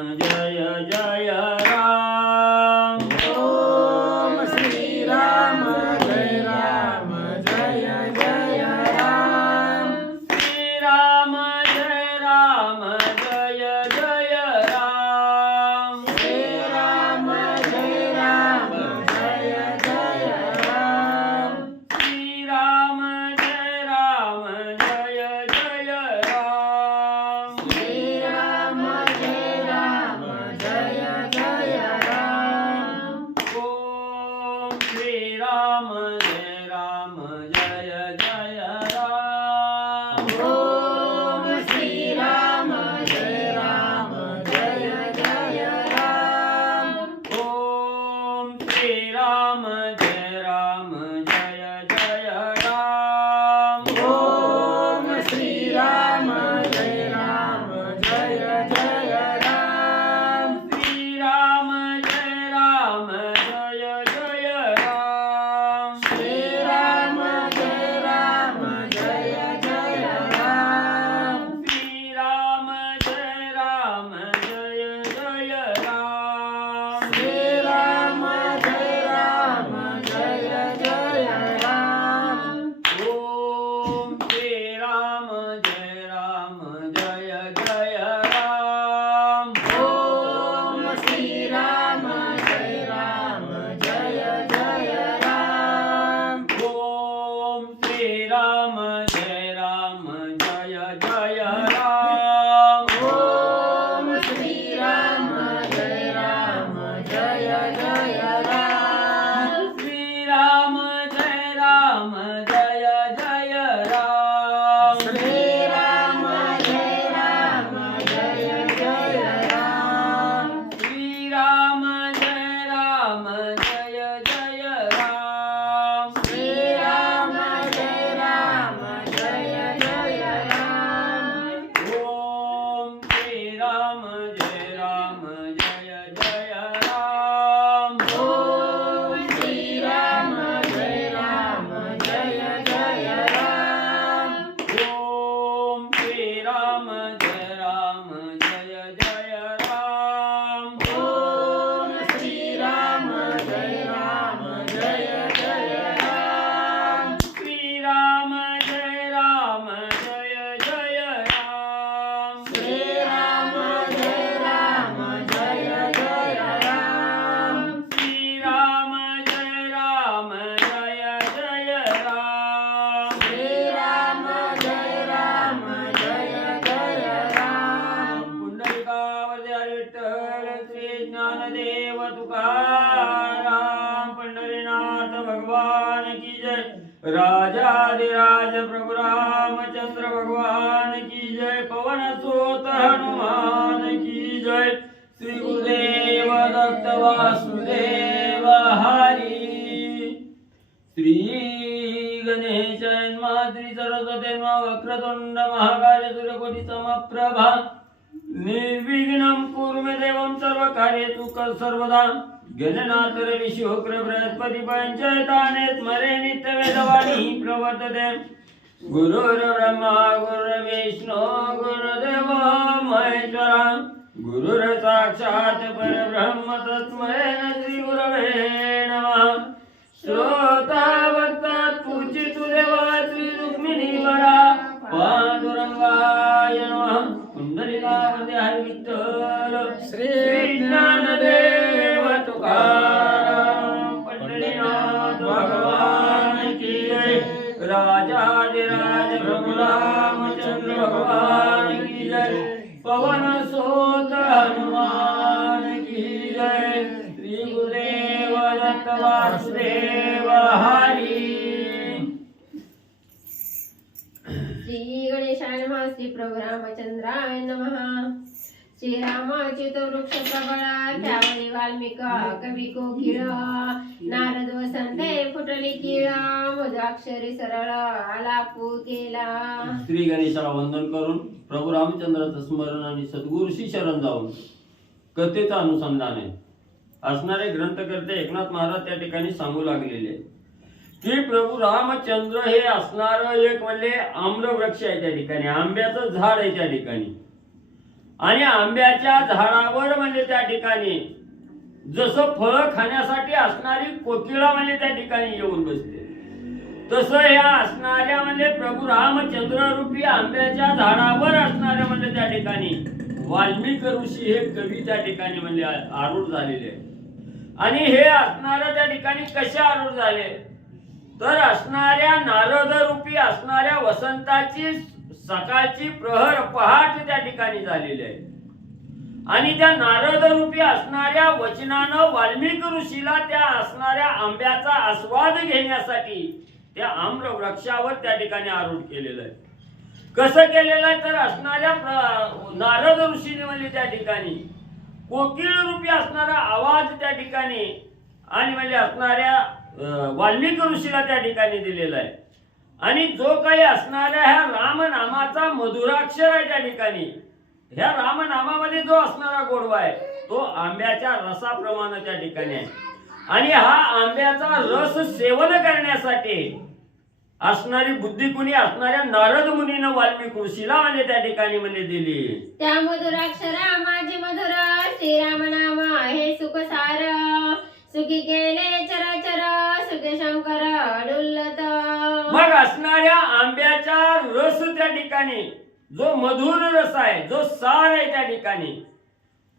जय जय राम। ओम श्री राम जय राम जय जय राम। श्री राम जय राम जय जय राम। श्री राम जय राम जय जय राम। श्री राम जय राम जय जय राम। श्री राम जय राम जय जय राम। ओम श्री राम जय राम जय जय राम। ओम श्री राम जय राम जय जय राम। ओम श्री राम जय राम जय जय राम। ओम श्री राम जय राम जय जय राम। श्री राम जय राम जय जय राम। श्री राम जय राम जय जय राम। श्री राम जय राम जय जय राम। श्री राम जय राम जय जय राम। ओम श्री राम जय राम जय जय राम। ओम श्री राम जय राम जय जय राम। ओम श्री राम जय राम जय जय राम। ओम श्री राम जय राम जय जय राम। श्री राम जय राम जय जय राम। श्री राम जय राम जय जय राम। श्री राम जय राम जय जय राम। श्री राम जय राम जय जय राम। ओम श्री राम जय राम जय जय राम। ओम श्री राम जय राम जय जय राम। ओम श्री राम जय राम जय जय राम। ओम श्री राम जय राम जय जय राम। श्री राम जय राम जय जय राम। श्री राम जय राम जय जय राम। श्री राम जय राम जय जय राम। श्री राम जय राम जय जय राम। पुंडलिकावरती हरी विठ्ठल श्री ज्ञानदेव तुकाराम पंढरीनाथ भगवान की जय। राजाधिराज प्रभु रामचंद्र भगवान की जय। पवन सुत हनुमान की जय। श्री गुरुदेव दत्त वासुदेव हरी। श्री गणेश श्री सरस्वती वक्रतुंड महाकाय सूर्यकोटि समप्रभा निर्विघ्नं कुरु मे देवं सर्वकार्येषु सर्वदा। गणनाथ रवि शुक्र बृहस्पति पंचैताने स्मरे नित्यवेदवाणी प्रवर्तते। गुरुर्ब्रह्मा गुरुर्विष्णु गुरुर्देव महेश्वरा। गुरुर् साक्षात् परब्रह्म तस्मै श्री गुरवे नमः। श्रोता वक्ता पूजितु देवा श्री रुक्मिणीवरा पांडुरंगाय नमः। पुंडलिकावरती हरी विठ्ठल श्री ज्ञानदेव तुकाराम पंढरीनाथ भगवान की जय। राजाधिराज प्रभु रामचंद्र भगवान की जय। पवन सुत हनुमान की जय। श्री गुरुदेव दत्त वासुदेव हरी। श्री गणेशाय नमः। श्री प्रभु रामचंद्राय नमः। श्रीरामाच्युत वृक्ष प्रबळा त्यावरी वाल्मिक कवी कोकिळ। नारद वसंते फुटली कीळा मजाक्षरी सरळ आलापू केला। श्री गणेशाला वंदन करून प्रभू रामचंद्राचं स्मरण आणि सद्गुरूशी शरण जाऊन कथेचं अनुसंधान आहे असणारे ग्रंथकर्ते एकनाथ महाराज त्या ठिकाणी सांगू लागलेले की प्रभू रामचंद्र हे असणार एक म्हणजे आम्रवृक्ष आहे त्या ठिकाणी, आंब्याचं झाड आहे त्या ठिकाणी. आणि आंब्याच्या झाडावर म्हणजे त्या ठिकाणी जसं फळं खाण्यासाठी असणारी कोकिळा म्हणजे त्या ठिकाणी येऊन बसते, तसं या असणाऱ्या म्हणजे प्रभू रामचंद्र रूपी आंब्याच्या झाडावर असणाऱ्या म्हणजे त्या ठिकाणी वाल्मिक ऋषी हे कवी त्या ठिकाणी म्हणजे आरूढ झालेले आहे. आणि हे असणाऱ्या त्या ठिकाणी कसे आरूढ झाले तर असणाऱ्या नारद रूपी असणाऱ्या वसंताची सकाळची प्रहर पहाट त्या ठिकाणी झालेली आहे. आणि त्या नारद रूपी असणाऱ्या वचनानं वाल्मिक ऋषीला त्या असणाऱ्या आंब्याचा आस्वाद घेण्यासाठी त्या आम्र वृक्षावर त्या ठिकाणी आरूढ केलेलं आहे. कसं केलेलं आहे तर असणाऱ्या नारद ऋषीने म्हणजे त्या ठिकाणी कोकिळ रूपी असणारा आवाज त्या ठिकाणी आणि म्हणजे असणाऱ्या वाल्मिक ऋषीला त्या ठिकाणी दिलेला आहे. आणि जो काही असणाऱ्या ह्या रामनामाचा मधुराक्षर आहे त्या ठिकाणी, ह्या रामनामामध्ये जो असणारा गोडवा आहे तो आंब्याच्या रसाप्रमाणे त्या ठिकाणी आहे. आणि हा आंब्याचा रस सेवन करण्यासाठी असणारी बुद्धी कुणी असणाऱ्या नारद मुनीनं वाल्मिक ऋषीला म्हणजे त्या ठिकाणी म्हणजे दिली. त्या मधुराक्षरा माझे मधुर श्रीराम नाम हे सुख सार, सुखी केले चराचर सुखे शंकर डुल्लत. मग असणाऱ्या आंब्याचा रस त्या ठिकाणी जो मधुर रस आहे, जो सार आहे त्या ठिकाणी,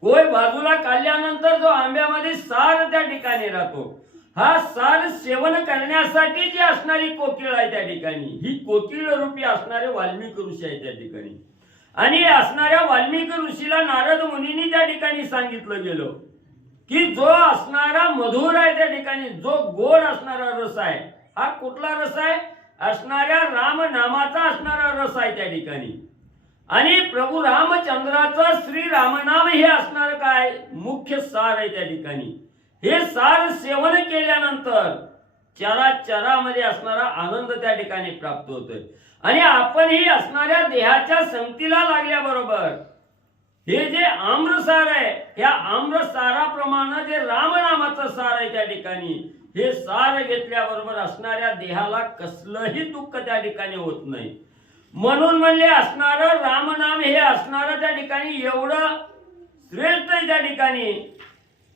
कोय बाजूला काढल्यानंतर जो आंब्यामध्ये सार त्या ठिकाणी राहतो, हा सार सेवन करण्यासाठी जी असणारी कोकिळ आहे त्या ठिकाणी, ही कोकिळ रूपी असणारे वाल्मिक ऋषी आहे त्या ठिकाणी. आणि असणाऱ्या वाल्मिक ऋषीला नारद मुनींनी त्या ठिकाणी सांगितलं गेलं की जो असणारा मधुर आहे त्या ठिकाणी, जो गोड असणारा रस आहे, हा कुठला रस आहे? असणाऱ्या राम नामाचा असणारा रस आहे त्या ठिकाणी. आणि प्रभू रामचंद्राचं श्री रामनाम हे असणार काय मुख्य सार आहे त्या ठिकाणी. हे सार सेवन केल्यानंतर चराचरामध्ये असणारा आनंद त्या ठिकाणी प्राप्त होतोय. आणि आपणही असणाऱ्या देहाच्या संगतीला लागल्याबरोबर हे जे आम्रसार आहे, ह्या आम्रसाराप्रमाणे जे रामनामाचं सार आहे त्या ठिकाणी, हे सार घेतल्याबरोबर असणाऱ्या देहाला कसलंही दुःख त्या ठिकाणी होत नाही. म्हणून म्हणले असणारं रामनाम हे असणारं त्या ठिकाणी एवढं श्रेष्ठ आहे त्या ठिकाणी.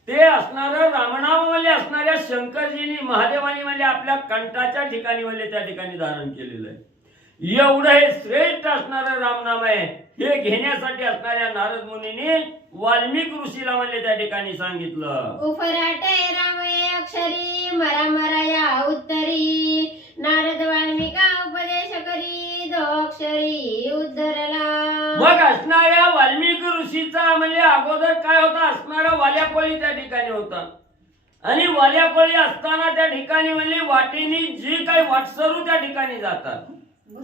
ते असणारं रामनाम म्हणजे असणाऱ्या शंकरजींनी महादेवानी म्हणजे आपल्या कंठाच्या ठिकाणी म्हणजे त्या ठिकाणी धारण केलेलं आहे. एवढं हे श्रेष्ठ असणारं रामनाम आहे. हे घेण्यासाठी असणाऱ्या नारद मुनीने वाल्मिक ऋषीला म्हणजे त्या ठिकाणी सांगितलं. उफराटे राम अक्षरी मरा मरा या उत्तरी, नारद वाल्मिका उपदेश करी दो अक्षरी उद्धरला. मग असणाऱ्या वाल्मिक ऋषीचा म्हणजे अगोदर काय होता, असणारा वाल्याकोळी त्या ठिकाणी होता. आणि वाल्याकोळी असताना त्या ठिकाणी म्हणजे वाटेनी जी काही वाटसरू त्या ठिकाणी जातात,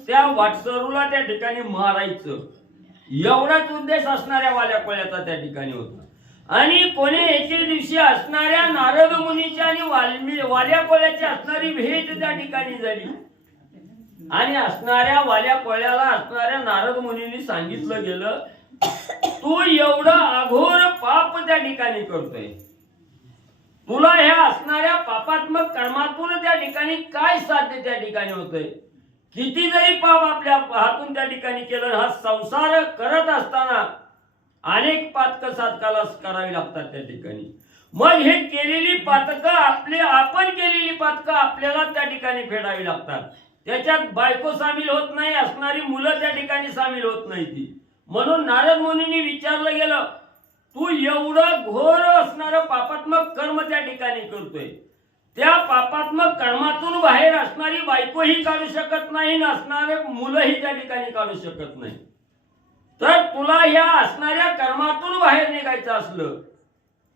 त्या वाटसरूला त्या ठिकाणी मारायचं, एवढाच उद्देश असणाऱ्या वाल्याकोळ्याचा त्या ठिकाणी होता. आणि कोणी एके दिवशी असणाऱ्या नारद मुनीची आणि वाल्याकोळ्याची असणारी भेट त्या ठिकाणी झाली. आणि असणाऱ्या वाल्याकोळ्याला असणाऱ्या नारद मुनींनी सांगितलं गेलं, तू एवढं अघोर पाप त्या ठिकाणी करतोय, तुला ह्या असणाऱ्या पापात्मक कर्मातून त्या ठिकाणी काय साध्य त्या ठिकाणी होतंय? किती जरी पाप आपल्या हातून त्या ठिकाणी केलं, हा संसार करत असताना अनेक पातक साधकाला करावी लागतात त्या ठिकाणी. मग हे केलेली पातक आपण केलेली पातक आपल्याला त्या ठिकाणी फेडावी लागतात. त्याच्यात बायको सामील होत नाही, असणारी मुलं त्या ठिकाणी सामील होत नाही ती. म्हणून नारद मुनींनी विचारलं गेलं, तू एवढं घोर असणारं पापात्मक कर्म त्या ठिकाणी करतोय, त्या पापात्मक कर्मातून बाहेर असणारी बायकोही काढू शकत नाही, असणारे मुलंही त्या ठिकाणी काढू शकत नाही. तर तुला या असणाऱ्या कर्मातून बाहेर निघायचं असलं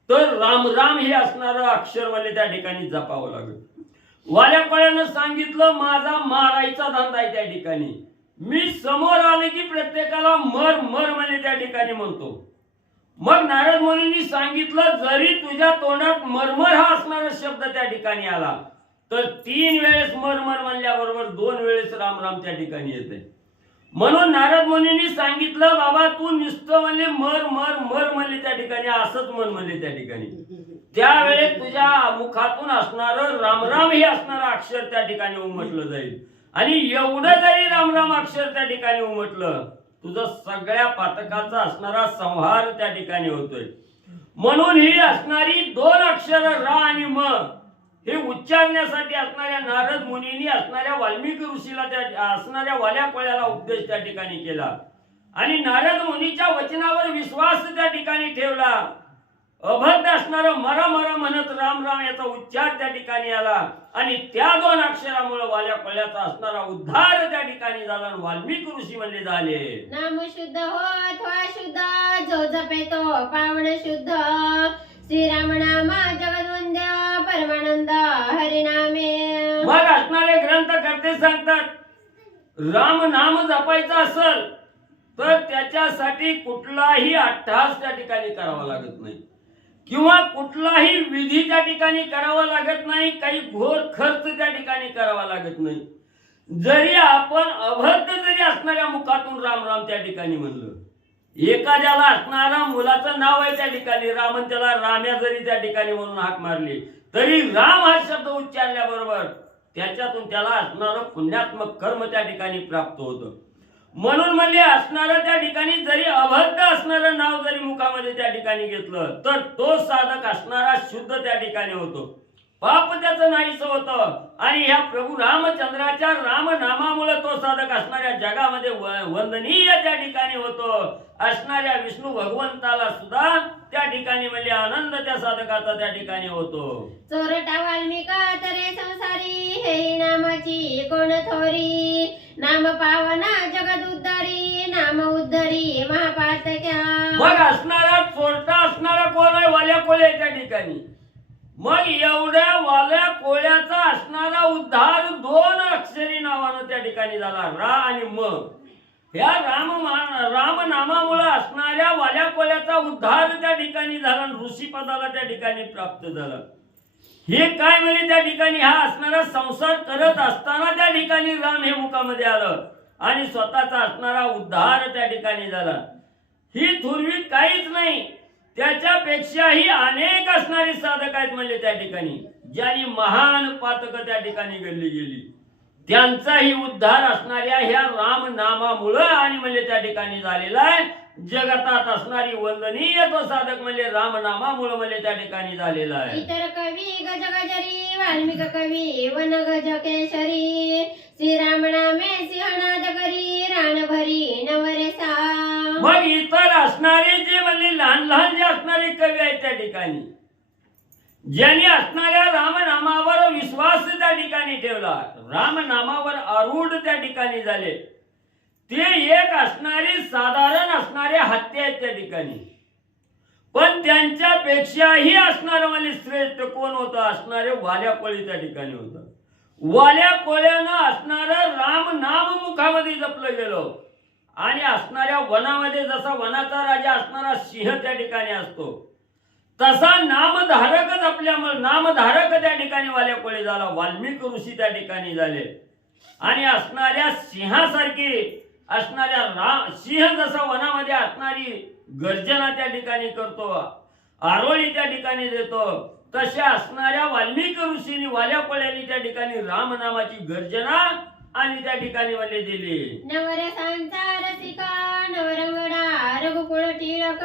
तर राम राम हे असणारं अक्षर म्हणजे त्या ठिकाणी जपावं लागेल. वाल्याकोळ्यानं सांगितलं, माझा मारायचा धंदा आहे त्या ठिकाणी, मी समोर आले की प्रत्येकाला मर मर म्हणजे त्या ठिकाणी म्हणतो. मग नारद मुनींनी सांगितलं, जरी तुझ्या तोंडात मरमर हा असणारा शब्द त्या ठिकाणी आला तर 3 वेळेस मरमर म्हणल्याबरोबर 2 वेळेस राम राम त्या ठिकाणी येते. म्हणून नारद मुनींनी सांगितलं, बाबा तू नुसतं म्हणले मर मर मर म्हणले त्या ठिकाणी, असंच मन म्हणले त्या ठिकाणी, त्यावेळेस तुझ्या मुखातून असणारं राम राम हे असणारं अक्षर त्या ठिकाणी उमटलं जाईल. आणि एवढं जरी राम राम अक्षर त्या ठिकाणी उमटलं तुझा सगळ्या पातकाचा असणारा संहार त्या ठिकाणी होतोय. म्हणून ही असणारी 2 अक्षर रा आणि म हे उच्चारण्यासाठी असणाऱ्या नारद मुनींनी असणाऱ्या वाल्मिकी ऋषीला त्या असणाऱ्या वाल्या कोळ्याला उपदेश त्या ठिकाणी केला आणि नारद मुनीच्या वचनावर विश्वास त्या ठिकाणी ठेवला. अभद्र असणारा मरा मरा म्हणत राम राम याचा उच्चार त्या ठिकाणी आला आणि त्या 2 अक्षरामुळे वाल्या कोळ्याचा असणारा उद्धार त्या ठिकाणी झाला. वाल्मिकी ऋषी म्हणले झाले. नाम शुद्ध हो अथवा शुद्ध जो जपे तो पावन शुद्ध. श्रीराम नाम जगद्वंद्य परमानंद हरिनामे. मग असणारे ग्रंथ करते सांगतात राम नाम जपायचं असेल तर त्याच्यासाठी कुठलाही अट्टहास त्या ठिकाणी करावा लागत नाही किंवा कुठलाही विधी त्या ठिकाणी करावा लागत नाही. काही घोर खर्च त्या ठिकाणी करावा लागत नाही. जरी आपण अभद्र जरी असणाऱ्या मुखातून राम राम त्या ठिकाणी म्हणलं, एखाद्याला असणारा मुलाचं नाव आहे त्या ठिकाणी रामन, त्याला राम्या जरी त्या ठिकाणी म्हणून हाक मारली तरी राम हा शब्द उच्चारल्याबरोबर त्याच्यातून त्याला असणारं पुण्यात्मक कर्म त्या ठिकाणी प्राप्त होतं. म्हणून म्हणजे असणारं त्या ठिकाणी जरी अभद्र असणारं नाव जरी मुखामध्ये त्या ठिकाणी घेतलं तर तो साधक असणारा शुद्ध त्या ठिकाणी होतो. पाप त्याचं नाहीसं होतं आणि ह्या प्रभू रामचंद्राच्या राम नामामुळे तो साधक असणाऱ्या जगामध्ये वंदनीय त्या ठिकाणी होतो. असणाऱ्या विष्णू भगवंताला सुद्धा त्या ठिकाणी म्हणजे आनंद त्या साधकाचा त्या ठिकाणी होतो. चोरटा वाल्मिका तरे संसारी हे नामाची कोण थोरी. नाम पावना जगद उद्धारी नाम उद्धरी महापातक्या. मग असणारा चोरटा असणारा कोण आहे? वाल्या कोळ्या त्या ठिकाणी. मग एवढ्या वाल्या कोळ्याचा असणारा उद्धार 2 अक्षरी नावानं त्या ठिकाणी झाला, रा आणि म. ह्या राम नामामुळे असणाऱ्या वाल्या कोळ्याचा उद्धार त्या ठिकाणी झाला, ऋषीपदाला त्या ठिकाणी प्राप्त झाला. हे काय म्हणजे त्या ठिकाणी हा असणारा संसार करत असताना त्या ठिकाणी राम हे मुखामध्ये आलं आणि स्वतःचा असणारा उद्धार त्या ठिकाणी झाला. ही थोरवी काहीच नाही, त्याच्यापेक्षाही अनेक असणारे साधक आहेत म्हणजे त्या ठिकाणी ज्यांनी महान पातक त्या ठिकाणी घडली गेली. त्यांचाही उद्धार असणाऱ्या ह्या राम नामामुळे आणि म्हणजे त्या ठिकाणी झालेला आहे. जगतात असणारी वंदनीय तो साधक म्हणजे राम नामामुळे म्हणजे त्या ठिकाणी झालेला आहे. इतर कवी गज गजरी वाल्मिक कवी वन गज केशरी. श्रीराम नामे सिंहनाद करी रान भरी नवरसा. मग इतर असणारे जे म्हणजे लहान लहान जे असणारे कवी आहेत त्या ठिकाणी ज्यांनी असणाऱ्या रामनामावर विश्वास त्या ठिकाणी ठेवला, रामनामावर आरूढ त्या ठिकाणी झाले, ते एक असणारे साधारण असणारे हत्या आहेत त्या ठिकाणी. पण त्यांच्यापेक्षाही असणारं म्हणजे श्रेष्ठ कोण होतं? असणारे वाल्या कोळी त्या ठिकाणी होतं. वाल्या कोळ्यानं असणारं राम नाम मुखामध्ये जपलं गेलं आणि असणाऱ्या वनामध्ये जसा वनाचा राजा असणारा सिंह त्या ठिकाणी असतो तसा नामधारकच आपल्यामुळे नामधारक त्या ठिकाणी वाल्या कोळी झाला. वाल्मिकी ऋषी त्या ठिकाणी झाले आणि असणाऱ्या सिंहासारखी असणाऱ्या सिंह जसा वनामध्ये असणारी गर्जना त्या ठिकाणी करतो, आरोळी त्या ठिकाणी देतो, तशा असणाऱ्या वाल्मिकी ऋषींनी वाल्या कोळ्यांनी त्या ठिकाणी राम नामाची गर्जना आणि त्या ठिकाणी म्हणले दिली. नवरसांचा रसिका नवरंगडा रघुकुळ टिळक.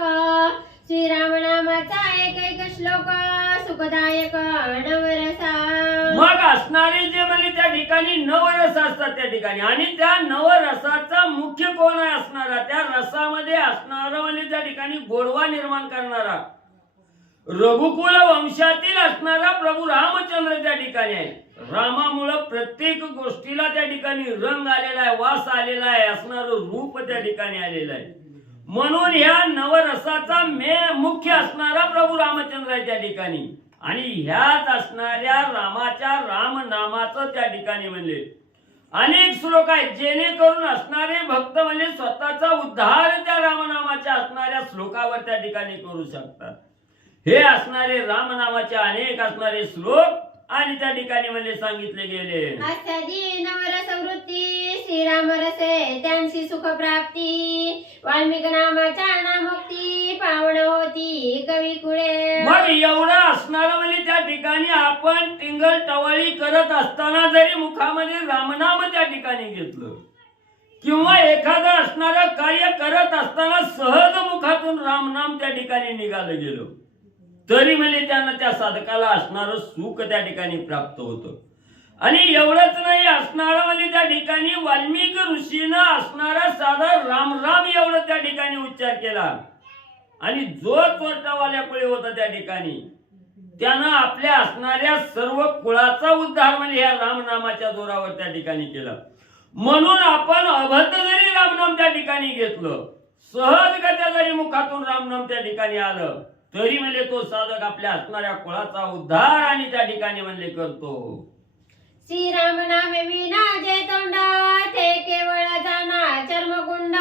श्रीराम नामाचा एक एक श्लोक सुखदायक नवरसा. मग असणारे जे म्हणजे त्या ठिकाणी नवरस असतात त्या ठिकाणी आणि त्या नवरसाचा मुख्य कोण आहे असणारा? त्या रसामध्ये असणारा म्हणजे त्या ठिकाणी गोडवा निर्माण करणारा रघुकुल वंशातील असणारा प्रभू रामचंद्र त्या ठिकाणी आहे. रामामुळे प्रत्येक गोष्टीला त्या ठिकाणी रंग आलेला आहे, वास आलेला आहे, असणारं रूप त्या ठिकाणी आलेलं आहे. म्हणून ह्या नवरसाचा मुख्य असणारा प्रभू रामचंद्र आहे त्या ठिकाणी आणि ह्याच असणाऱ्या रामाच्या राम नामाचं त्या ठिकाणी म्हणले अनेक श्लोक आहेत जेणेकरून असणारे भक्त म्हणजे स्वतःचा उद्धार त्या रामनामाच्या असणाऱ्या श्लोकावर त्या ठिकाणी करू शकतात. हे असणारे रामनामाचे अनेक असणारे श्लोक आणि त्या ठिकाणी म्हणजे सांगितले गेले. आस्यादी नवरस वृत्ती श्रीराम रसे त्यांची सुख प्राप्ती. वाल्मिक नामाच्या नामुक्ती पावन होती कवी कुळे. मग एवढं असणारं म्हणजे त्या ठिकाणी आपण टिंगल टवाळी करत असताना जरी मुखामध्ये रामनाम त्या ठिकाणी घेतलं किंवा एखादं असणारं कार्य करत असताना सहज मुखातून रामनाम त्या ठिकाणी निघालं गेलो तरी म्हणजे त्यांना त्या साधकाला असणारं सुख त्या ठिकाणी प्राप्त होतं. आणि एवढंच नाही, असणारं म्हणजे त्या ठिकाणी वाल्मिक ऋषीनं असणारा साधा राम राम एवढं त्या ठिकाणी उच्चार केला आणि जो चोरटावाल्याकडे होता त्या ठिकाणी त्यानं आपल्या असणाऱ्या सर्व कुळाचा उद्धार म्हणजे या रामनामाच्या जोरावर त्या ठिकाणी केला. म्हणून आपण अभद्र जरी रामनाम त्या ठिकाणी घेतलं, सहजगत्या जरी मुखातून रामनाम त्या ठिकाणी आलं तरी म्हणजे तो साधक आपल्या असणाऱ्या कुळाचा उद्धार आणि त्या ठिकाणी म्हणले करतो. श्रीराम नामे विना जे तोंड ते केवळ जाना चर्मकुंड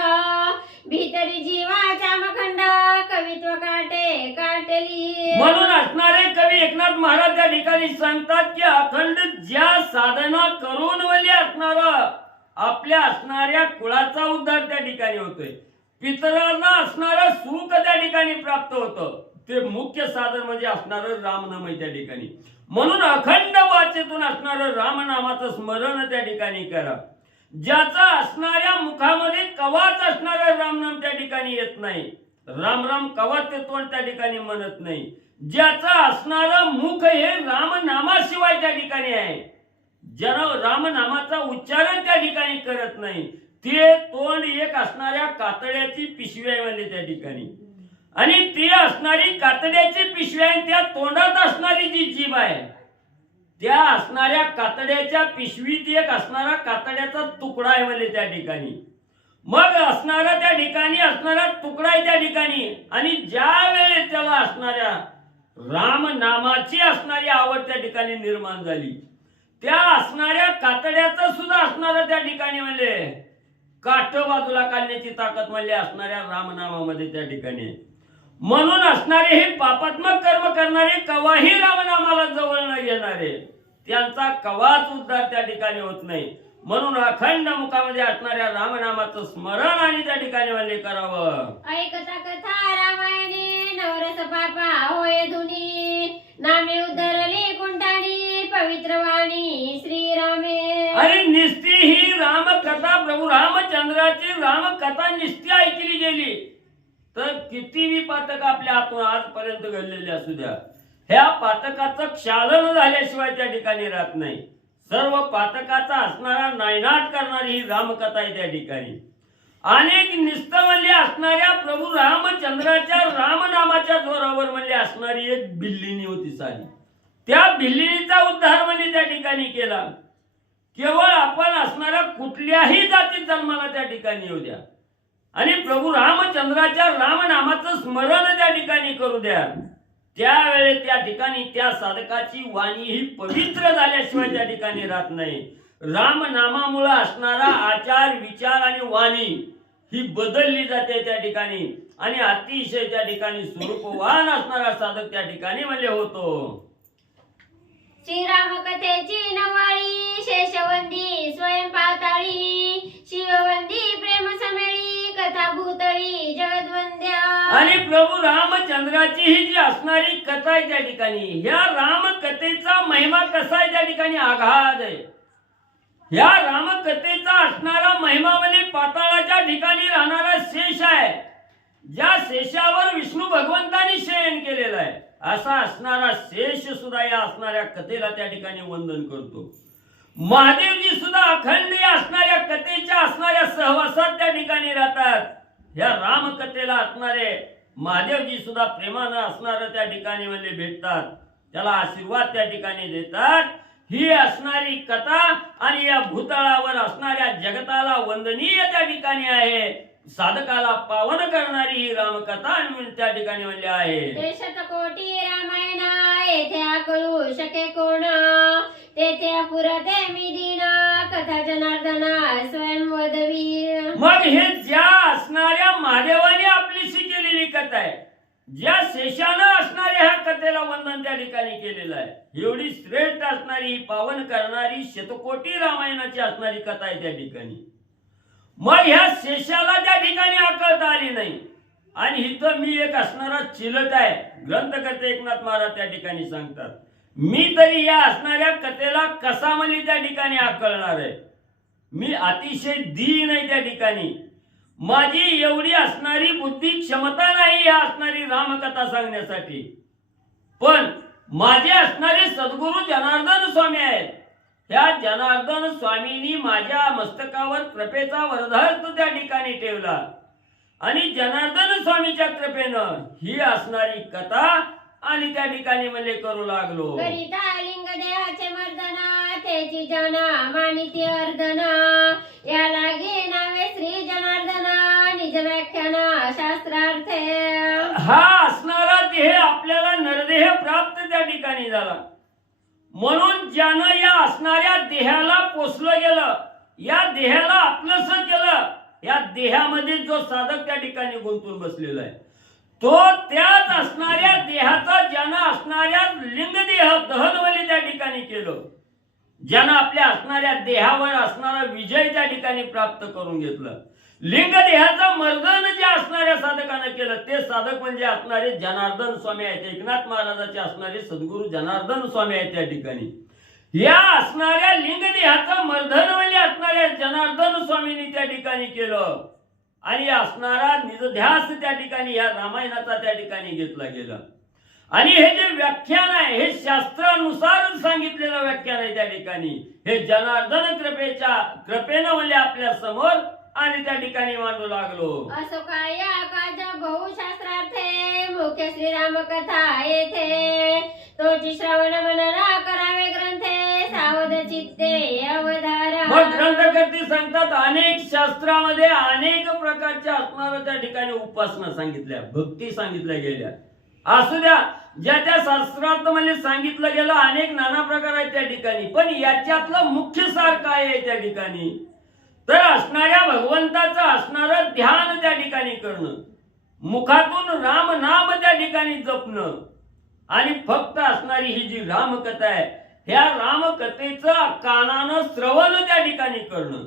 भीतरी जीवाचा मखंड कवित्व काटे काटली. म्हणून असणारे कवी एकनाथ महाराज त्या ठिकाणी सांगतात की अखंड ज्या साधना करून वली असणारा आपल्या असणाऱ्या कुळाचा उद्धार त्या ठिकाणी होतोय, पितरांना असणारं सुख त्या ठिकाणी प्राप्त होतं, ते मुख्य साधन म्हणजे असणारं रामनाम आहे त्या ठिकाणी. म्हणून अखंड वाचेतून असणारं रामनामाचं स्मरण त्या ठिकाणी करा. ज्याचा असणाऱ्या मुखामध्ये कवाच असणारं रामनाम त्या ठिकाणी येत नाही, राम राम कवाच ते तोंड त्या ठिकाणी म्हणत नाही, ज्याचा असणारं मुख हे रामनामाशिवाय त्या ठिकाणी आहे, ज्यानं रामनामाचा उच्चारण त्या ठिकाणी करत नाही, ते तोंड एक असणाऱ्या कातड्याची पिशवी आहे म्हणजे त्या ठिकाणी. आणि ती असणारी कातड्याची पिशवी आहे, त्या तोंडात असणारी जी जीभ आहे त्या असणाऱ्या कातड्याच्या पिशवीत एक असणारा कातड्याचा तुकडा आहे म्हणजे त्या ठिकाणी. मग असणारा त्या ठिकाणी असणारा तुकडा आहे त्या ठिकाणी. आणि ज्या वेळेस त्याला असणाऱ्या रामनामाची असणारी आवड त्या ठिकाणी निर्माण झाली, त्या असणाऱ्या कातड्याचं सुद्धा असणारं त्या ठिकाणी म्हणजे काठ बाजूला काढण्याची ताकद म्हणजे असणाऱ्या रामनामामध्ये त्या ठिकाणी. म्हणून असणारे हे पापात्मक कर्म करणारे कवाही रामनामाला जवळ न येणारे त्यांचा कवाच उद्धार त्या ठिकाणी होत नाही. म्हणून अखंड मुखामध्ये असणाऱ्या रामनामाचं स्मरण आणि त्या ठिकाणी म्हणजे करावं. ऐकता कथा रामायणी नवरस पापा होय धुनी नामे उद्धरले कुंठाणी पवित्र वाणी श्रीरामे. आणि निस्ती ही रामकथा प्रभू रामचंद्राची रामकथा निस्ती ऐकली गेली तर कितीही पातक आपल्या हातून आजपर्यंत घडलेले असू द्या, ह्या पातकाचं क्षालन झाल्याशिवाय त्या ठिकाणी राहत नाही. सर्व पातकाचा असणारा नायनाट करणारी ही रामकथा आहे त्या ठिकाणी. अनेक निस्तवल्य असणाऱ्या प्रभू रामचंद्राच्या रामनामाच्या जोरावर म्हणजे असणारी एक बिल्लिणी होती सारी, त्या बिल्लिणीचा उद्धार म्हणजे त्या ठिकाणी केला. केवळ आपण असणाऱ्या कुठल्याही जातीत जन्माला त्या ठिकाणी येऊ द्या आणि प्रभू रामचंद्राच्या रामनामाचं स्मरण त्या ठिकाणी करू द्या, त्यावेळेस त्या ठिकाणी त्या साधकाची वाणी ही पवित्र झाल्याशिवाय त्या ठिकाणी राहत नाही. रामनामामुळे असणारा आचार विचार आणि वाणी ही बदलली जाते त्या ठिकाणी आणि अतिशय त्या ठिकाणी स्वरूपवान असणारा साधक त्या ठिकाणी म्हणजे होतो. श्रीराम कथेची नवाळी शेषवंदी स्वयं पाताळी शिववंदी प्रेम समेळी कथा भूतळी जगद्वंद्या. आणि प्रभू रामचंद्राची ही जी असणारी कथा आहे त्या ठिकाणी, ह्या रामकथेचा महिमा कसा आहे त्या ठिकाणी आघाद आहे. ह्या रामकथेचा असणारा महिमा म्हणजे पाताळाच्या ठिकाणी राहणारा शेष आहे, ज्या शेषावर विष्णू भगवंतांनी शयन केलेला आहे, असा असणारा शेष सुद्धा या असणाऱ्या कथेला त्या ठिकाणी वंदन करतो. महादेवजी सुद्धा अखंड या असणाऱ्या कथेच्या असणाऱ्या सहवासात त्या ठिकाणी राहतात. ह्या रामकथेला असणारे महादेवजी सुद्धा प्रेमानं असणार त्या ठिकाणी म्हणजे भेटतात, त्याला आशीर्वाद त्या ठिकाणी देतात. ही असणारी कथा आणि या भूतळावर असणाऱ्या जगताला वंदनीय त्या ठिकाणी आहे, साधकाला पावन करणारी ही रामकथा म्हणून त्या ठिकाणी म्हणले आहे. शतकोटी रामायणा येथे आकळू शके कोण तेथे अपुरते मी दीन कथा जनार्दना स्वयं वदवी. मग हे ज्या असणाऱ्या महादेवाने आपलीशी केलेली कथा आहे, ज्या शेषानं असणाऱ्या ह्या कथेला वंदन त्या ठिकाणी केलेलं आहे, एवढी श्रेष्ठ असणारी पावन करणारी शतकोटी रामायणाची असणारी कथा आहे त्या ठिकाणी. मग ह्या शेषाला त्या ठिकाणी आकळता आली नाही. आणि इथं मी एक असणारा चिलट आहे, ग्रंथकर्ते एकनाथ महाराज त्या ठिकाणी सांगतात, मी तरी या असणाऱ्या कथेला कसा म्हणली त्या ठिकाणी आकळणार आहे. मी अतिशय दीन आहे त्या ठिकाणी. माझी एवढी असणारी बुद्धी क्षमता नाही या असणारी रामकथा सांगण्यासाठी. पण माझे असणारे सद्गुरू जनार्दन स्वामी आहेत. ह्या जनार्दन स्वामींनी माझ्या मस्तकावर कृपेचा वरदहस्त त्या ठिकाणी ठेवला आणि जनार्दन स्वामीच्या कृपेनं ही असणारी कथा आणि त्या ठिकाणी मला करू लागलो. करिता लिंग देहाचे मर्दना त्याची जना मानिती अर्दना याला घे नावे श्री जनार्दना निज व्याख्यान शास्त्रार्थ. हा असणारा देह आपल्याला नरदेह प्राप्त त्या ठिकाणी झाला. म्हणून ज्यानं या असणाऱ्या देहाला पोसलं गेलं, या देहाला आपलंस केलं, या देहामध्ये जो साधक त्या ठिकाणी गुंतून बसलेला आहे तो त्याच असणाऱ्या देहाचा ज्यानं असणाऱ्या लिंगदेह दहनवली त्या ठिकाणी केलं, ज्यानं आपल्या असणाऱ्या देहावर असणारा विजय त्या ठिकाणी प्राप्त करून घेतलं, लिंग देहाचं मर्दन जे असणाऱ्या साधकानं केलं ते साधक म्हणजे असणारे जनार्दन स्वामी आहेत. एकनाथ महाराजाचे असणारे सद्गुरू जनार्दन स्वामी आहेत त्या ठिकाणी. या असणाऱ्या लिंग देहाचं मर्दन म्हणजे असणाऱ्या जनार्दन स्वामींनी त्या ठिकाणी केलं आणि असणारा निजध्यास त्या ठिकाणी या रामायणाचा त्या ठिकाणी घेतला गेला. आणि हे जे व्याख्यान आहे हे शास्त्रानुसार सांगितलेलं व्याख्यान आहे त्या ठिकाणी. हे जनार्दन कृपेनं म्हणजे आपल्या समोर आणि त्या ठिकाणी मांडू लागलो. असो काय काज बहुशास्त्रार्थे मुख्य श्रीराम कथा येथे तोची श्रवण मनना करावे ग्रंथे सावध चित्ते अवधारा. मग ग्रंथकर्ते सांगतात अनेक शास्त्रामध्ये अनेक प्रकारच्या असणाऱ्या त्या ठिकाणी उपासना सांगितल्या, भक्ती सांगितल्या गेल्या. असू द्या, ज्या त्या शास्त्रात म्हणजे सांगितलं गेलं अनेक नाना प्रकार आहेत त्या ठिकाणी. पण याच्यातलं मुख्य सार काय आहे त्या ठिकाणी तर असणाऱ्या भगवंताचं असणारं ध्यान त्या ठिकाणी करणं, मुखातून राम नाम त्या ठिकाणी जपणं आणि फक्त असणारी ही जी रामकथा आहे ह्या रामकथेचं कानानं श्रवण त्या ठिकाणी करणं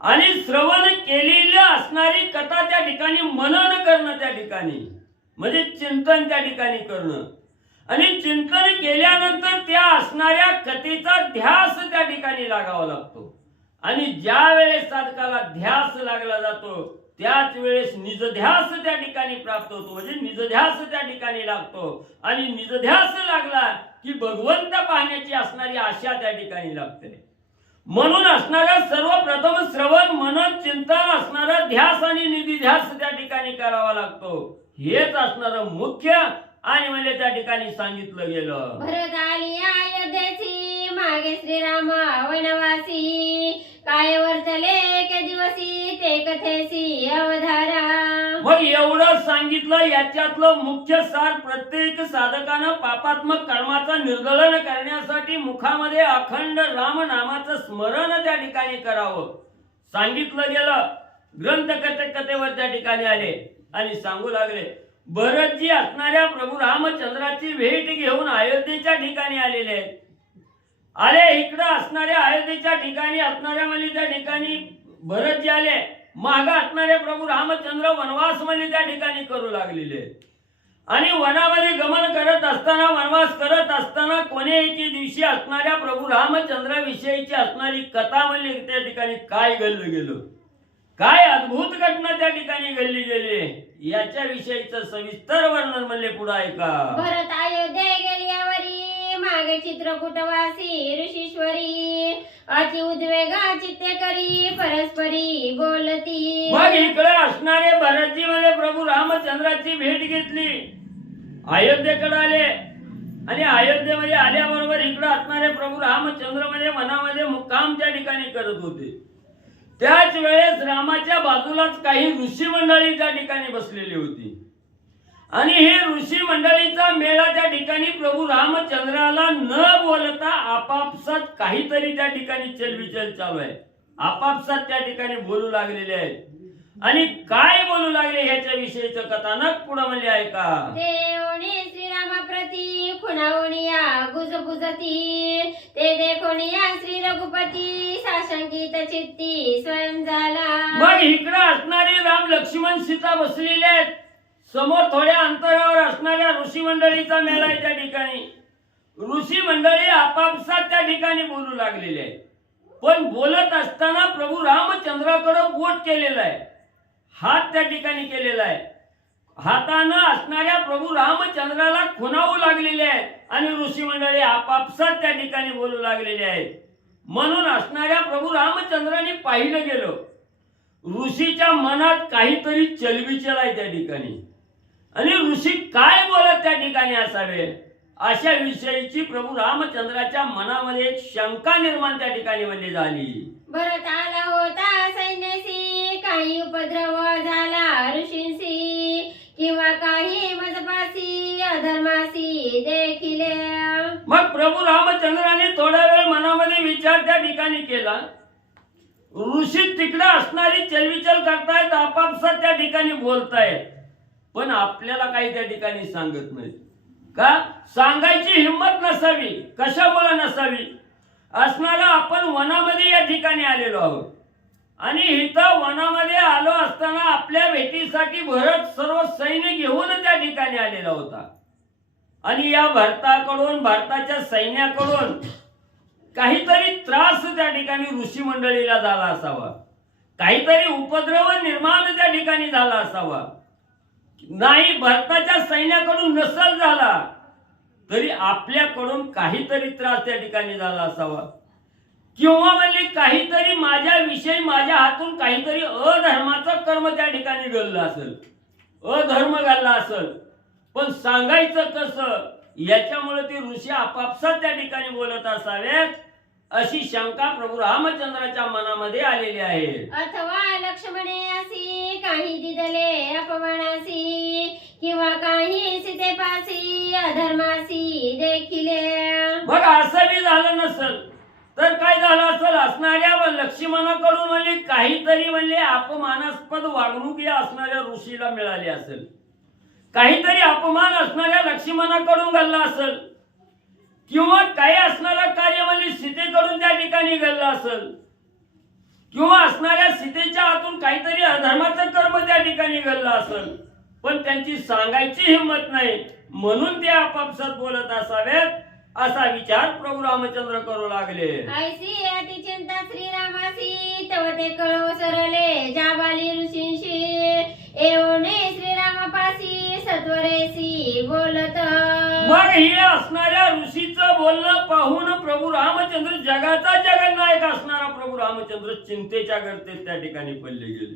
आणि श्रवण केलेली असणारी कथा त्या ठिकाणी मनन करणं त्या ठिकाणी म्हणजे चिंतन त्या ठिकाणी करणं आणि चिंतन केल्यानंतर त्या असणाऱ्या कथेचा ध्यास त्या ठिकाणी लागावा लागतो. आणि ज्या वेळेस साधकाला ध्यास लागला जातो त्याच वेळेस निजध्यास त्या ठिकाणी प्राप्त होतो. म्हणजे निजध्यास त्या ठिकाणी लागतो आणि निजध्यास लागला की भगवंत पाहण्याची असणारी आशा त्या ठिकाणी लागते. म्हणून असणारा सर्वप्रथम श्रवण मनन चिंतन असणारा ध्यास आणि निधिध्यास त्या ठिकाणी करावा लागतो. हेच असणारं मुख्य आणि म्हणजे त्या ठिकाणी सांगितलं गेलं. भरत आली अयोध्येची मागे श्रीराम वनवासी काय वर्तले के दिवसी ते कथेसी अवधारा. मग एवढं सांगितलं. याच्यातलं मुख्य सार प्रत्येक साधकानं पापात्मक कर्माचं निर्गलन करण्यासाठी मुखामध्ये अखंड राम नामाचं स्मरण त्या ठिकाणी करावं सांगितलं गेलं. कथेवर त्या ठिकाणी आले आणि सांगू लागले भरतजी असणाऱ्या प्रभू रामचंद्राची भेट घेऊन अयोध्येच्या ठिकाणी आलेले आहेत. आले इकडं असणाऱ्या अयोध्येच्या ठिकाणी असणाऱ्या म्हणजे त्या ठिकाणी भरतजी आले. माग असणारे प्रभू रामचंद्र वनवास म्हणजे त्या ठिकाणी करू लागलेले आणि वनामध्ये गमन करत असताना वनवास करत असताना कोणे एके दिवशी असणाऱ्या प्रभू रामचंद्राविषयीची असणारी कथा म्हणजे त्या ठिकाणी काय घडलं गेलं, काय अद्भुत घटना त्या ठिकाणी घडली गेली याच्या विषयीचं सविस्तर वर्णन म्हणले पुढे ऐका. भरत अयोध्ये गेल्यावरी मागे चित्रकूटवासी ऋषीश्वरी अति उद्वेगा चित्ते करी परस्परी बोलती. मग इकडे असणारे भरतजी मध्ये प्रभू रामचंद्राची भेट घेतली, अयोध्येकडे आले आणि अयोध्येमध्ये आल्याबरोबर इकडे असणारे प्रभू रामचंद्र मध्ये वनामध्ये मुक्काम त्या ठिकाणी करत होते. त्याच वेळेस रामाच्या बाजूलाच काही ऋषी मंडळी त्या ठिकाणी बसलेली होती आणि हे ऋषी मंडळीचा मेळा त्या ठिकाणी प्रभू रामचंद्राला न बोलता आपापसात काहीतरी त्या ठिकाणी चलबिचल चालू आहे. आपापसात त्या ठिकाणी बोलू लागलेले आहेत आणि काय बोलू लागले ह्याच्या विषयीचं कथानक पुढे म्हणजे ऐका. देवणी श्रीरामाप्रती खुणावणिया गुजबुजती ते देखोनिया श्री रघुपती साशंकित चित्ती स्वयं झाला. मग इकडे असणारे राम लक्ष्मण सीता बसलेले आहेत. समोर थोड्या अंतरावर असणाऱ्या ऋषी मंडळीचा मेळा आहे. त्या ठिकाणी ऋषी मंडळी आपापसात त्या ठिकाणी बोलू लागलेले आहेत पण बोलत असताना प्रभू रामचंद्राकडे बोट केलेला आहे, हात त्या ठिकाणी केलेला आहे. हातानं असणाऱ्या प्रभू रामचंद्राला खुणावू लागलेले आहेत आणि ऋषी मंडळी आपापसात त्या ठिकाणी बोलू लागलेले आहेत. म्हणून असणाऱ्या प्रभू रामचंद्राने पाहिलं गेलं, ऋषीच्या मनात काहीतरी चलबिचल आहे त्या ठिकाणी आणि ऋषी काय बोलत त्या ठिकाणी असावे अशा विषयीची प्रभू रामचंद्राच्या मनामध्ये एक शंका निर्माण त्या ठिकाणी म्हणजे झाली. भरत आला होता सैन्यासी, काही उपद्रव झाला ऋषींशी, किंवा काही मजपासी अधर्मासी देखील. मग प्रभू रामचंद्राने थोडा वेळ मनामध्ये विचार त्या ठिकाणी केला. ऋषी तिकडे असणारी चलविचल करतायत, आपापसात त्या ठिकाणी बोलतायत, पण आपल्याला काही त्या ठिकाणी सांगत नाही. का सांगायची हिंमत नसावी, कशामुळे नसावी? असणारा आपण वनामध्ये या ठिकाणी आलेलो आहोत आणि इथं वनामध्ये आलो असताना आपल्या भेटीसाठी भरत सर्व सैन्य घेऊन त्या ठिकाणी आलेला होता आणि या भारताकडून, भारताच्या सैन्याकडून काहीतरी त्रास त्या ठिकाणी ऋषी मंडळीला झाला असावा, काहीतरी उपद्रव निर्माण त्या ठिकाणी झाला असावा. नाही भारताच्या सैन्याकडून नसल झाला तरी आपल्याकडून काहीतरी त्रास त्या ठिकाणी झाला असावा, किंवा म्हणजे काहीतरी माझ्याविषयी माझ्या हातून काहीतरी अधर्माचं कर्म त्या ठिकाणी घडलं असेल, अधर्म घडला असेल. पण सांगायचं कसं याच्यामुळे ते ऋषी आपापसात त्या ठिकाणी बोलत असावेत अशी शंका प्रभू रामचंद्राच्या मनामध्ये आलेली आहे. अथवा लक्ष्मणे असी काही दिदले अपमानासी, किंवा काही सीतेपासी अधर्मासी देखील. बघ असं बी झालं नसल तर काय झालं असेल, असणाऱ्या लक्ष्मणाकडून म्हणजे काहीतरी म्हणजे अपमानास्पद वागणूक या असणाऱ्या ऋषीला मिळाली असेल, काहीतरी अपमान असणाऱ्या लक्ष्मणाकडून घडला असेल, किंवा काही असणारं कार्य म्हणजे सीतेकडून त्या ठिकाणी घडलं असेल, किंवा असणाऱ्या सीतेच्या हातून काहीतरी अधर्माचं कर्म त्या ठिकाणी घडलं असेल, पण त्यांची सांगायची हिंमत नाही म्हणून ते आपापसात बोलत असावेत असा विचार प्रभू रामचंद्र करू लागले. ऐसी अति चिंता श्रीरामासी, तव ते कळो सरले जाबाली ऋषींशी, एवढे श्रीरामापासी सत्वरेसी बोलत. मग हे असणाऱ्या ऋषीचं बोलणं पाहून प्रभू रामचंद्र, जगाचा जगन्नायक असणारा प्रभू रामचंद्र चिंतेच्या गर्तेत त्या ठिकाणी पडले गेले.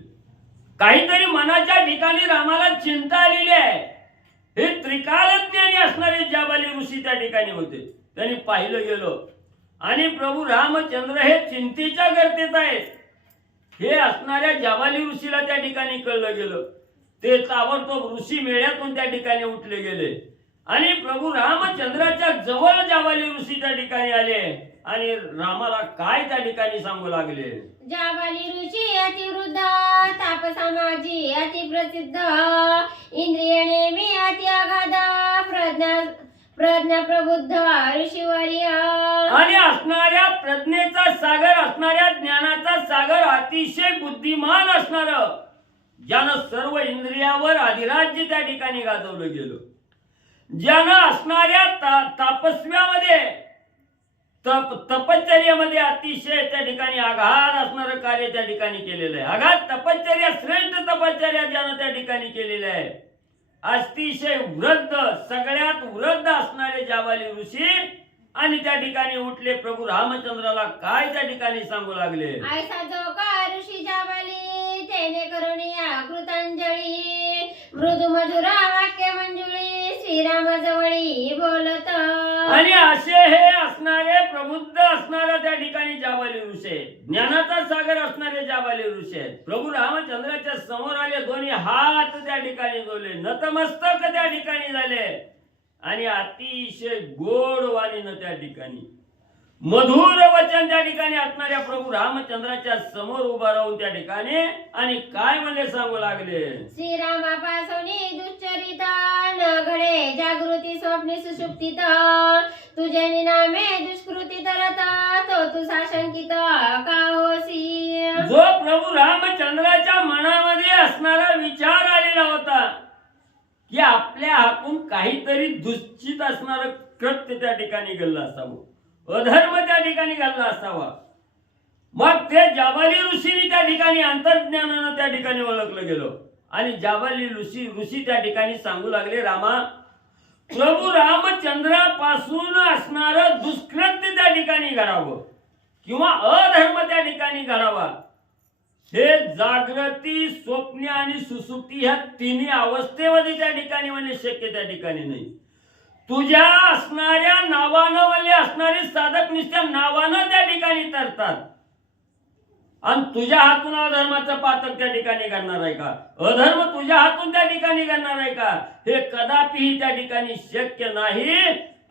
काहीतरी मनाच्या ठिकाणी रामाला चिंता आलेली आहे. हे त्रिकालज्ञानी असणारे जाबाली ऋषी त्या ठिकाणी होते. त्यांनी पाहिलं गेलं आणि प्रभू रामचंद्र हे चिंतेच्या गर्तेत आहेत हे असणाऱ्या जाबाली ऋषीला त्या ठिकाणी कळलं गेलं. ते ताबडतोब ऋषी मेळ्यातून त्या ठिकाणी उठले गेले आणि प्रभू रामचंद्राच्या जवळ जाबाली ऋषी त्या ठिकाणी आले आणि रामाला काय त्या ठिकाणी सांगू लागले. जाबाली ऋषी अतिवृद्ध, तापसामाजी अति प्रसिद्ध, इंद्रिय नेमी अति अगाध, प्रज्ञा प्रबुद्ध ऋषीवर्य. आणि असणाऱ्या प्रज्ञेचा सागर, असणाऱ्या ज्ञानाचा सागर, अतिशय बुद्धिमान असणार, ज्यानं सर्व इंद्रियावर अधिराज्य त्या ठिकाणी गाजवलं गेलं, ज्यानं असणाऱ्या तापस्व्यामध्ये तपश्चर्यामध्ये अतिशय त्या ठिकाणी आघात असणारं कार्य त्या ठिकाणी केलेलं आहे. आघात तपश्चर्या, श्रेष्ठ तपश्चर्या ज्यानं त्या ठिकाणी केलेल्या आहे. अतिशय वृद्ध, सगळ्यात वृद्ध असणारे जाबाली ऋषी आणि त्या ठिकाणी उठले. प्रभू रामचंद्राला काय त्या ठिकाणी सांगू लागले. ऐसा जो का ऋषी जाबाली, तेने करुणिया कृतांजली, मृदू मधुरा वाक्य मंजुळी, श्रीरामाजवळी बोलत. आणि असे हे असणारे प्रबुद्ध असणारे त्या ठिकाणी जाबाली ऋषी आहेत, ज्ञानाचा सागर असणारे जाबाली ऋषी आहेत. प्रभू रामचंद्राच्या समोर आले, दोन्ही हात त्या ठिकाणी जोडले, नतमस्तक त्या ठिकाणी झाले आणि अतिशय गोड वाणीनं त्या ठिकाणी मधुर वचन त्या ठिकाणी असणाऱ्या प्रभू रामचंद्राच्या समोर उभा राहून त्या ठिकाणी आणि काय म्हणले सांगू लागले. श्रीरामापासून दुश्चरित न घडे जागृती स्वप्नी सुषुप्तीत, तुझे नामे दुष्कृती तरत, तो तू साशंकित का होसी. जो प्रभू रामचंद्राच्या मनामध्ये असणारा विचार आलेला होता की आपल्या हातून काहीतरी दुश्चित असणारं कृत्य त्या ठिकाणी घडलं असावं, अधर्म त्या ठिकाणी घडला असावा, मग ते जाबाली ऋषीने त्या ठिकाणी अंतर्ज्ञानानं त्या ठिकाणी ओळखलं गेलं आणि जाबाली ऋषी त्या ठिकाणी सांगू लागले, रामा, प्रभू रामचंद्रापासून असणारं दुष्कृत्य त्या ठिकाणी घडावं किंवा अधर्म त्या ठिकाणी घडावा, हे जागृती, स्वप्न आणि सुसुप्ती ह्या तिन्ही अवस्थेमध्ये त्या ठिकाणी म्हणजे शक्य त्या ठिकाणी नाही. तुझ्या असणाऱ्या नावानं म्हणजे असणारे साधक निष्ठा नावानं त्या ठिकाणी तरतात आणि तुझ्या हातून अधर्माचं पातक त्या ठिकाणी घडणार आहे का? अधर्म तुझ्या हातून त्या ठिकाणी घडणार आहे का? हे कदापिही त्या ठिकाणी शक्य नाही.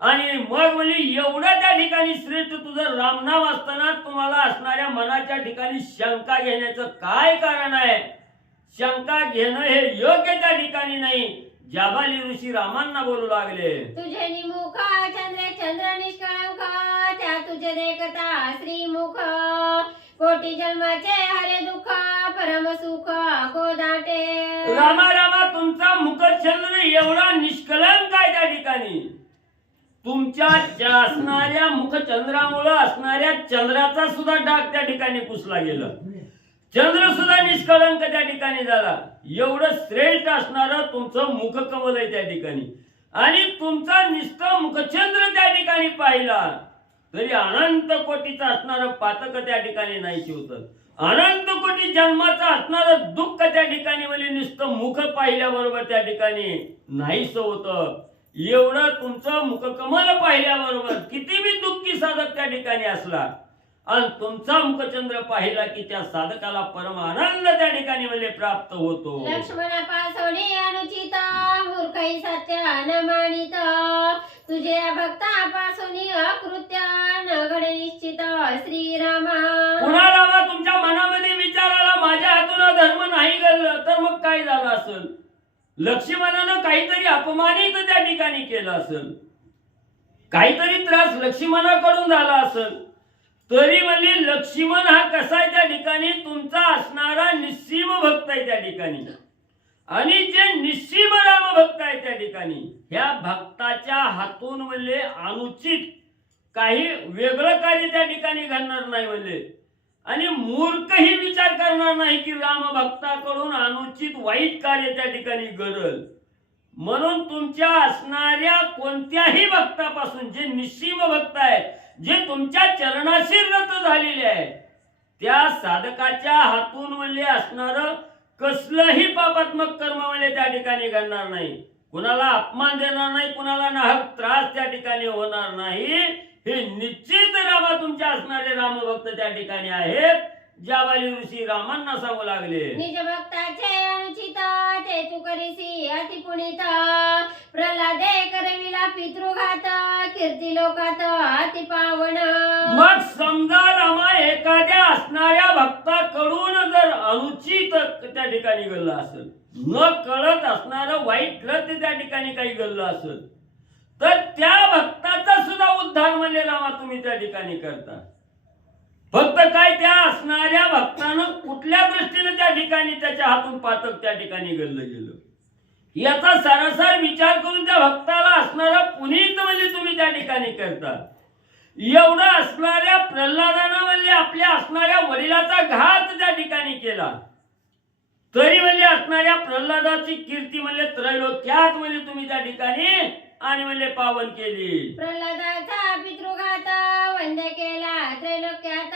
आणि मग म्हणजे एवढं त्या ठिकाणी श्रेष्ठ तुझं रामनाम असताना तुम्हाला असणाऱ्या मनाच्या ठिकाणी शंका घेण्याचं काय कारण आहे? शंका घेणं हे योग्य त्या ठिकाणी नाही. जाबाली ऋषी रामांना बोलू लागले, तुझे निमुख चंद्र निष्कळंक, त्या तुझे देखता श्रीमुख, कोटी जन्माचे हरे दुःख, परम सुख कोदाटे. रामा रामा, तुमचा मुखचंद्र एवढा निष्कलंक आहे त्या ठिकाणी. तुमच्या असणाऱ्या मुखचंद्रामुळे असणाऱ्या चंद्राचा सुद्धा डाग त्या ठिकाणी पुसला गेला. चंद्र सुद्धा निष्कलंक त्या ठिकाणी झाला. एवढं श्रेष्ठ असणारं तुमचं मुखकमल आहे त्या ठिकाणी. आणि तुमचा निष्ठ मुखचंद्र त्या ठिकाणी पाहिला तरी अनंत कोटीचं असणारं पातक त्या ठिकाणी नाहीशी होतं. अनंत कोटी जन्माचं असणारं दुःख त्या ठिकाणी म्हणजे नुसतं मुख पाहिल्याबरोबर त्या ठिकाणी नाहीस होतं. एवढं तुमचं मुखकमल पाहिल्याबरोबर किती बी दुःखी साधक त्या ठिकाणी असला आणि तुमचा मुखचंद्र पाहिला की त्या साधकाला परम आनंद त्या ठिकाणी म्हणजे प्राप्त होतो. लक्ष्मणापासोनी अनुचित, मूर्खई सत्य अनमानित, तुझे भक्तापासोनी अकृत्य, न घडे निश्चित श्रीरामा. पुन्हा रामा, तुमच्या मनामध्ये विचार आला माझ्या हातून धर्म नाही घडलं तर मग काय झालं असेल? लक्ष्मणानं काहीतरी अपमानित त्या ठिकाणी केलं असेल, काहीतरी त्रास लक्ष्मणाकडून झाला असेल. तरी म्हणजे लक्ष्मण हा कसा आहे त्या ठिकाणी? तुमचा असणारा निस्सीम भक्त आहे त्या ठिकाणी. आणि जे निस्सीम राम भक्त आहे त्या ठिकाणी, ह्या भक्ताच्या हातून म्हणजे अनुचित काही वेगळं कार्य त्या ठिकाणी घडणार नाही म्हणजे. आणि मूर्खही विचार करणार नाही की राम भक्ताकडून अनुचित वाईट कार्य त्या ठिकाणी घडल. म्हणून तुमच्या असणाऱ्या कोणत्याही भक्तापासून जे निस्सीम भक्त आहेत, जे तुमच्या चरणाशी रत झालेले आहेत, त्या साधकाच्या हातून म्हणजे असणारं कसलंही पापात्मक कर्म म्हणजे त्या ठिकाणी घडणार नाही. कुणाला अपमान देणार नाही, कुणाला नाहक त्रास त्या ठिकाणी होणार नाही. हे निश्चित रामा तुमच्या असणारे रामभक्त त्या ठिकाणी आहेत. जाबाली ऋषी रामांना सांगू लागले, निज भक्ताचे अनुचित, ते तू करीसी अति पुनीत, प्रल्हादे करविला पितृघात, कीर्ती लोकात अति पावन. मग समजा रामा एखाद्या असणाऱ्या भक्ताकडून जर अनुचित त्या ठिकाणी घडलं असेल, न कळत असणारं वाईट कृत्य त्या ठिकाणी काही घडलं असेल, तर त्या भक्ताचा सुद्धा उद्धार म्हणजे रामा तुम्ही त्या ठिकाणी करता. फक्त काय त्या असणाऱ्या भक्तानं कुठल्या दृष्टीने त्या ठिकाणी त्याच्या हातून पातक त्या ठिकाणी घडलं गेलं याचा सारासार विचार करून त्या भक्ताला असणारा पुनीत म्हणजे तुम्ही त्या ठिकाणी करता. एवढं असणाऱ्या प्रल्हादानं म्हणजे आपल्या असणाऱ्या वडिलाचा घात त्या ठिकाणी केला, तरी म्हणजे असणाऱ्या प्रल्हादाची कीर्ती म्हणजे त्रैलोक्यात म्हणजे तुम्ही त्या ठिकाणी आणि म्हणजे पावन केली. प्रल्हादाचा पितृघात वंद्य केला त्रैलोक्यात,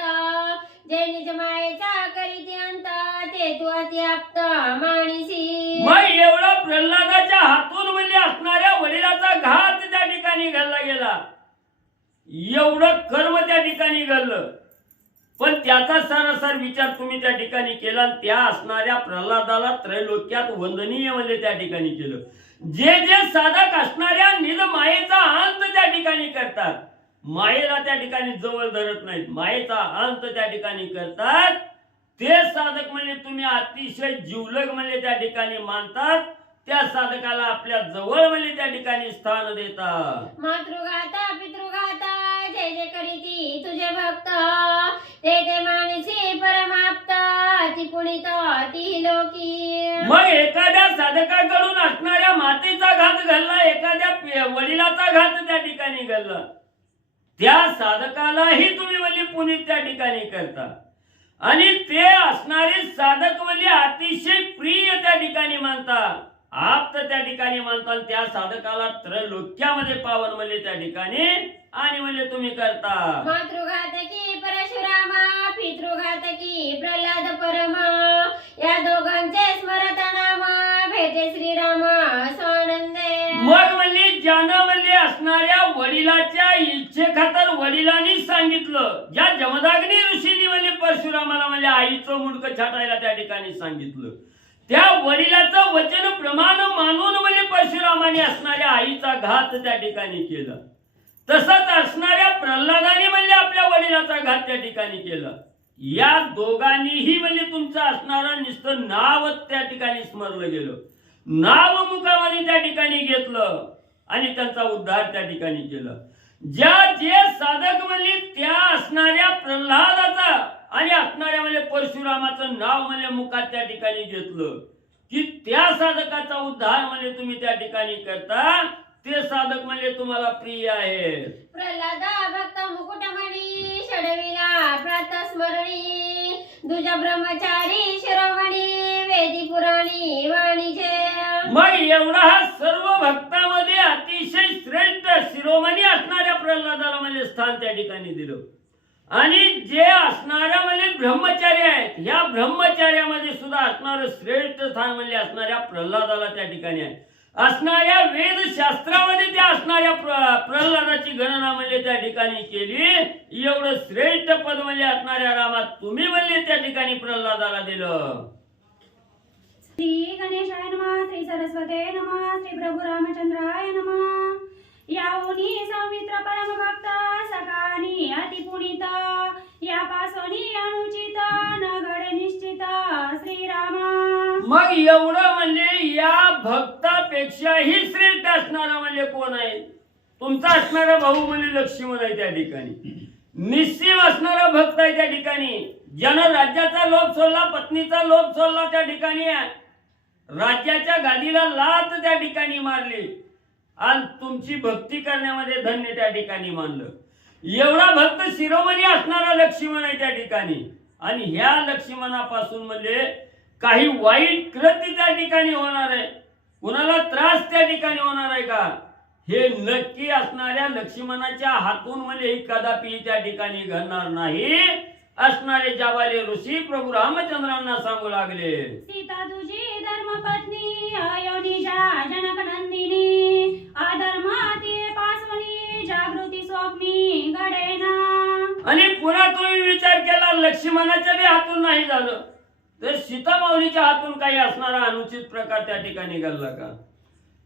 जे निज मायेचा करीती अंत, ते तू अति आप्त मानिसी. मग एवढा प्रल्हादाच्या हातून म्हणजे असणाऱ्या वडिलाचा घात त्या ठिकाणी घडला गेला, एवढं कर्म त्या ठिकाणी घडलं, पण त्याचा सारासार विचार तुम्ही त्या ठिकाणी केला. त्या असणाऱ्या प्रल्हादाला त्रैलोक्यात वंदनीय म्हणजे त्या ठिकाणी केलं. जे जे साधक असणाऱ्या निज मायेचा अंत त्या ठिकाणी करतात, मायेला त्या ठिकाणी जवळ धरत नाहीत, मायेचा अंत त्या ठिकाणी करतात, ते साधक म्हणजे तुम्ही अतिशय जीवलग म्हणजे त्या ठिकाणी मानतात. त्या साधकाला आपल्या जवळ म्हणजे त्या ठिकाणी स्थान देतात. मातृघात पितृघात जे जे करीती तुझे भक्त, ते ते मानसी परमाप्त, अति पुनीत अति लोकी. मग एखाद्या साधकाकडून असणाऱ्या मातेचा घात घडला, एखाद्या वडिलाचा घात त्या ठिकाणी घडला, त्या साधकालाही तुम्ही म्हणजे पुनीत त्या ठिकाणी करता. आणि ते असणारे साधक म्हणजे अतिशय प्रिय त्या ठिकाणी मानतात, आप्त त्या ठिकाणी मानतात. त्या साधकाला त्रैलोक्यामध्ये पावन म्हणजे त्या ठिकाणी आणि म्हणजे तुम्ही करता. मातृघातकी परशुरामा, पितृघातकी प्रल्हाद परमा, या दोघांचे स्मरत नाम, भेटे श्रीराम स्वानंदे. मग म्हणजे ज्यानं म्हणजे असणाऱ्या वडिलाच्या इच्छेखातर वडिलांनी सांगितलं, ज्या जमदाग्नी ऋषींनी म्हणजे परशुरामाला म्हणजे आईचं मुंडकं छाटायला त्या ठिकाणी सांगितलं, त्या वडिलाचं वचन प्रमाण मानून म्हणजे परशुरामाने असणाऱ्या आईचा घात त्या ठिकाणी केला. तसंच असणाऱ्या प्रल्हादाने म्हणजे आपल्या वडिलाचा घात त्या ठिकाणी केला. या दोघांनीही म्हणजे तुमचं असणारं नुसतं नाव त्या ठिकाणी स्मरलं गेलं, नाव मुखामध्ये त्या ठिकाणी घेतलं आणि त्यांचा उद्धार त्या ठिकाणी केला. जे साधक म्हणजे त्या असणाऱ्या प्रल्हादाचा आणि असणाऱ्या म्हणजे परशुरामाचं नाव म्हणजे मुखात त्या ठिकाणी घेतलं की त्या साधकाचा उद्धार म्हणजे तुम्ही त्या ठिकाणी करता. ते साधक म्हणजे तुम्हाला प्रिय आहेत. प्रल्हादा भक्त मुकुटमणी, षडविला प्रातस्मरणी, दुजा ब्रह्मचारी शिरोमणी, वेदी पुराणी वाणीचे. मग एवढा हा सर्व भक्तामध्ये अतिशय श्रेष्ठ शिरोमणी असणाऱ्या प्रल्हादाला म्हणजे स्थान त्या ठिकाणी दिलं. आणि जे असणाऱ्या म्हणजे ब्रह्मचारी आहेत, ह्या ब्रह्मचार्यामध्ये सुद्धा असणारं श्रेष्ठ स्थान म्हणजे असणाऱ्या प्रल्हादाला त्या ठिकाणी आहे. असणाऱ्या वेदशास्त्रामध्ये त्या असणाऱ्या प्रल्हादाची गणना म्हणजे त्या ठिकाणी केली. एवढं श्रेष्ठ पद म्हणजे असणाऱ्या रामात तुम्ही म्हणजे त्या ठिकाणी प्रल्हादाला दिलं. श्री गणेशाय नमः, श्री सरस्वते नमः, श्री प्रभु रामचंद्राय नमः. याऊनी सौमित्र परम भक्त, सकानी अति पुनीत, या पासोनी अनुचित, न घडे निश्चित श्रीरामा. मग एवढं म्हणजे या भक्तापेक्षाही श्रेष्ठ असणारा म्हणजे कोण आहे? तुमचा असणारा भाऊ म्हणजे लक्ष्मण आहे त्या ठिकाणी. निस्सीम असणारा भक्त आहे त्या ठिकाणी. ज्यानं राज्याचा लोभ सोडला, पत्नीचा लोभ सोडला त्या ठिकाणी, राज्याच्या गादीला लात त्या ठिकाणी मारली आणि तुमची भक्ती करण्यामध्ये धन्य त्या ठिकाणी मानलं. एवढा भक्त शिरोमणी असणारा लक्ष्मण आहे त्या ठिकाणी. आणि ह्या लक्ष्मणापासून म्हणजे काही वाईट कृत्य त्या ठिकाणी होणार आहे, कुणाला त्रास त्या ठिकाणी होणार आहे का, हे नक्की असणाऱ्या लक्ष्मणाच्या हातून म्हणजे कदापि त्या ठिकाणी घडणार नाही. असणारे जाबाले ऋषी प्रभू रामचंद्रांना सांगू लागले, सीता तुझी धर्मपत्नी, अयोनिजा जनक नंदिनी, अधर्माती पासवनी, जागृती स्वप्नी घडेना. आणि पुन्हा तुम्ही विचार केला लक्ष्मणाच्या बी हातून नाही झालं तर सीता माऊलीच्या हातून काही असणारा अनुचित प्रकार त्या ठिकाणी घडला का?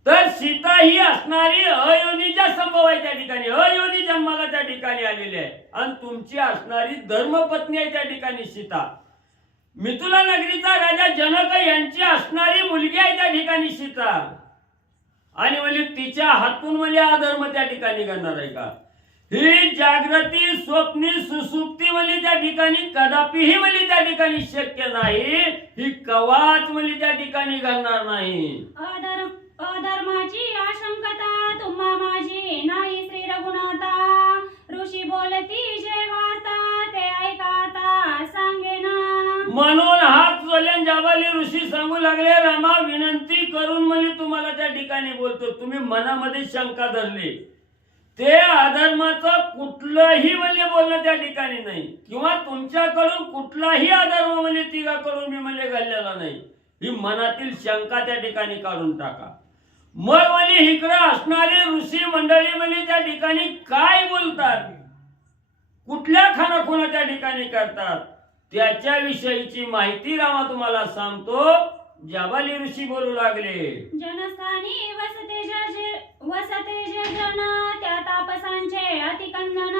तर सीता ही असणारी अयोनीचा संभव आहे त्या ठिकाणी, अयोनी जन्माला त्या ठिकाणी आलेली आहे. आणि तुमची असणारी धर्मपत्नी आहे त्या ठिकाणी सीता. मिथिला नगरीचा राजा जनक यांची असणारी मुलगी आहे त्या ठिकाणी सीता. आणि म्हणजे तिच्या हातून म्हणजे अधर्म त्या ठिकाणी घडणार आहे का? ही जागृती स्वप्नी सुसुप्ती म्हणजे त्या ठिकाणी कदापिही म्हणजे त्या ठिकाणी शक्य नाही. ही कवाच म्हणजे त्या ठिकाणी घडणार नाही. अधर्माची आशंकता तुम्हा माझी नाही श्री रघुनाथा. ऋषी बोलती जे वार्ता ते ऐकाता सांगेना. म्हणून हात जोडून जाबाली ऋषी सांगू लागले, रामा विनंती करून म्हणजे तुम्हाला त्या ठिकाणी बोलतो. तुम्ही मनामध्ये शंका धरली, ते अधर्माचं कुठलंही म्हणजे बोलणं त्या ठिकाणी नाही, किंवा तुमच्याकडून कुठलाही अधर्म म्हणजे तिघाकडून मी म्हणजे घडलेला नाही. ही मनातील शंका त्या ठिकाणी काढून टाका. मग म्हणजे इकडे असणारे ऋषी मंडळी म्हणजे त्या ठिकाणी काय बोलतात, कुठल्या खानाखुणा त्या ठिकाणी करतात, त्याच्याविषयीची माहिती रामा तुम्हाला सांगतो. जाबाली ऋषी बोलू लागले, जनस्थानी वसते जे जन, त्या तापसांचे अतिकंदन,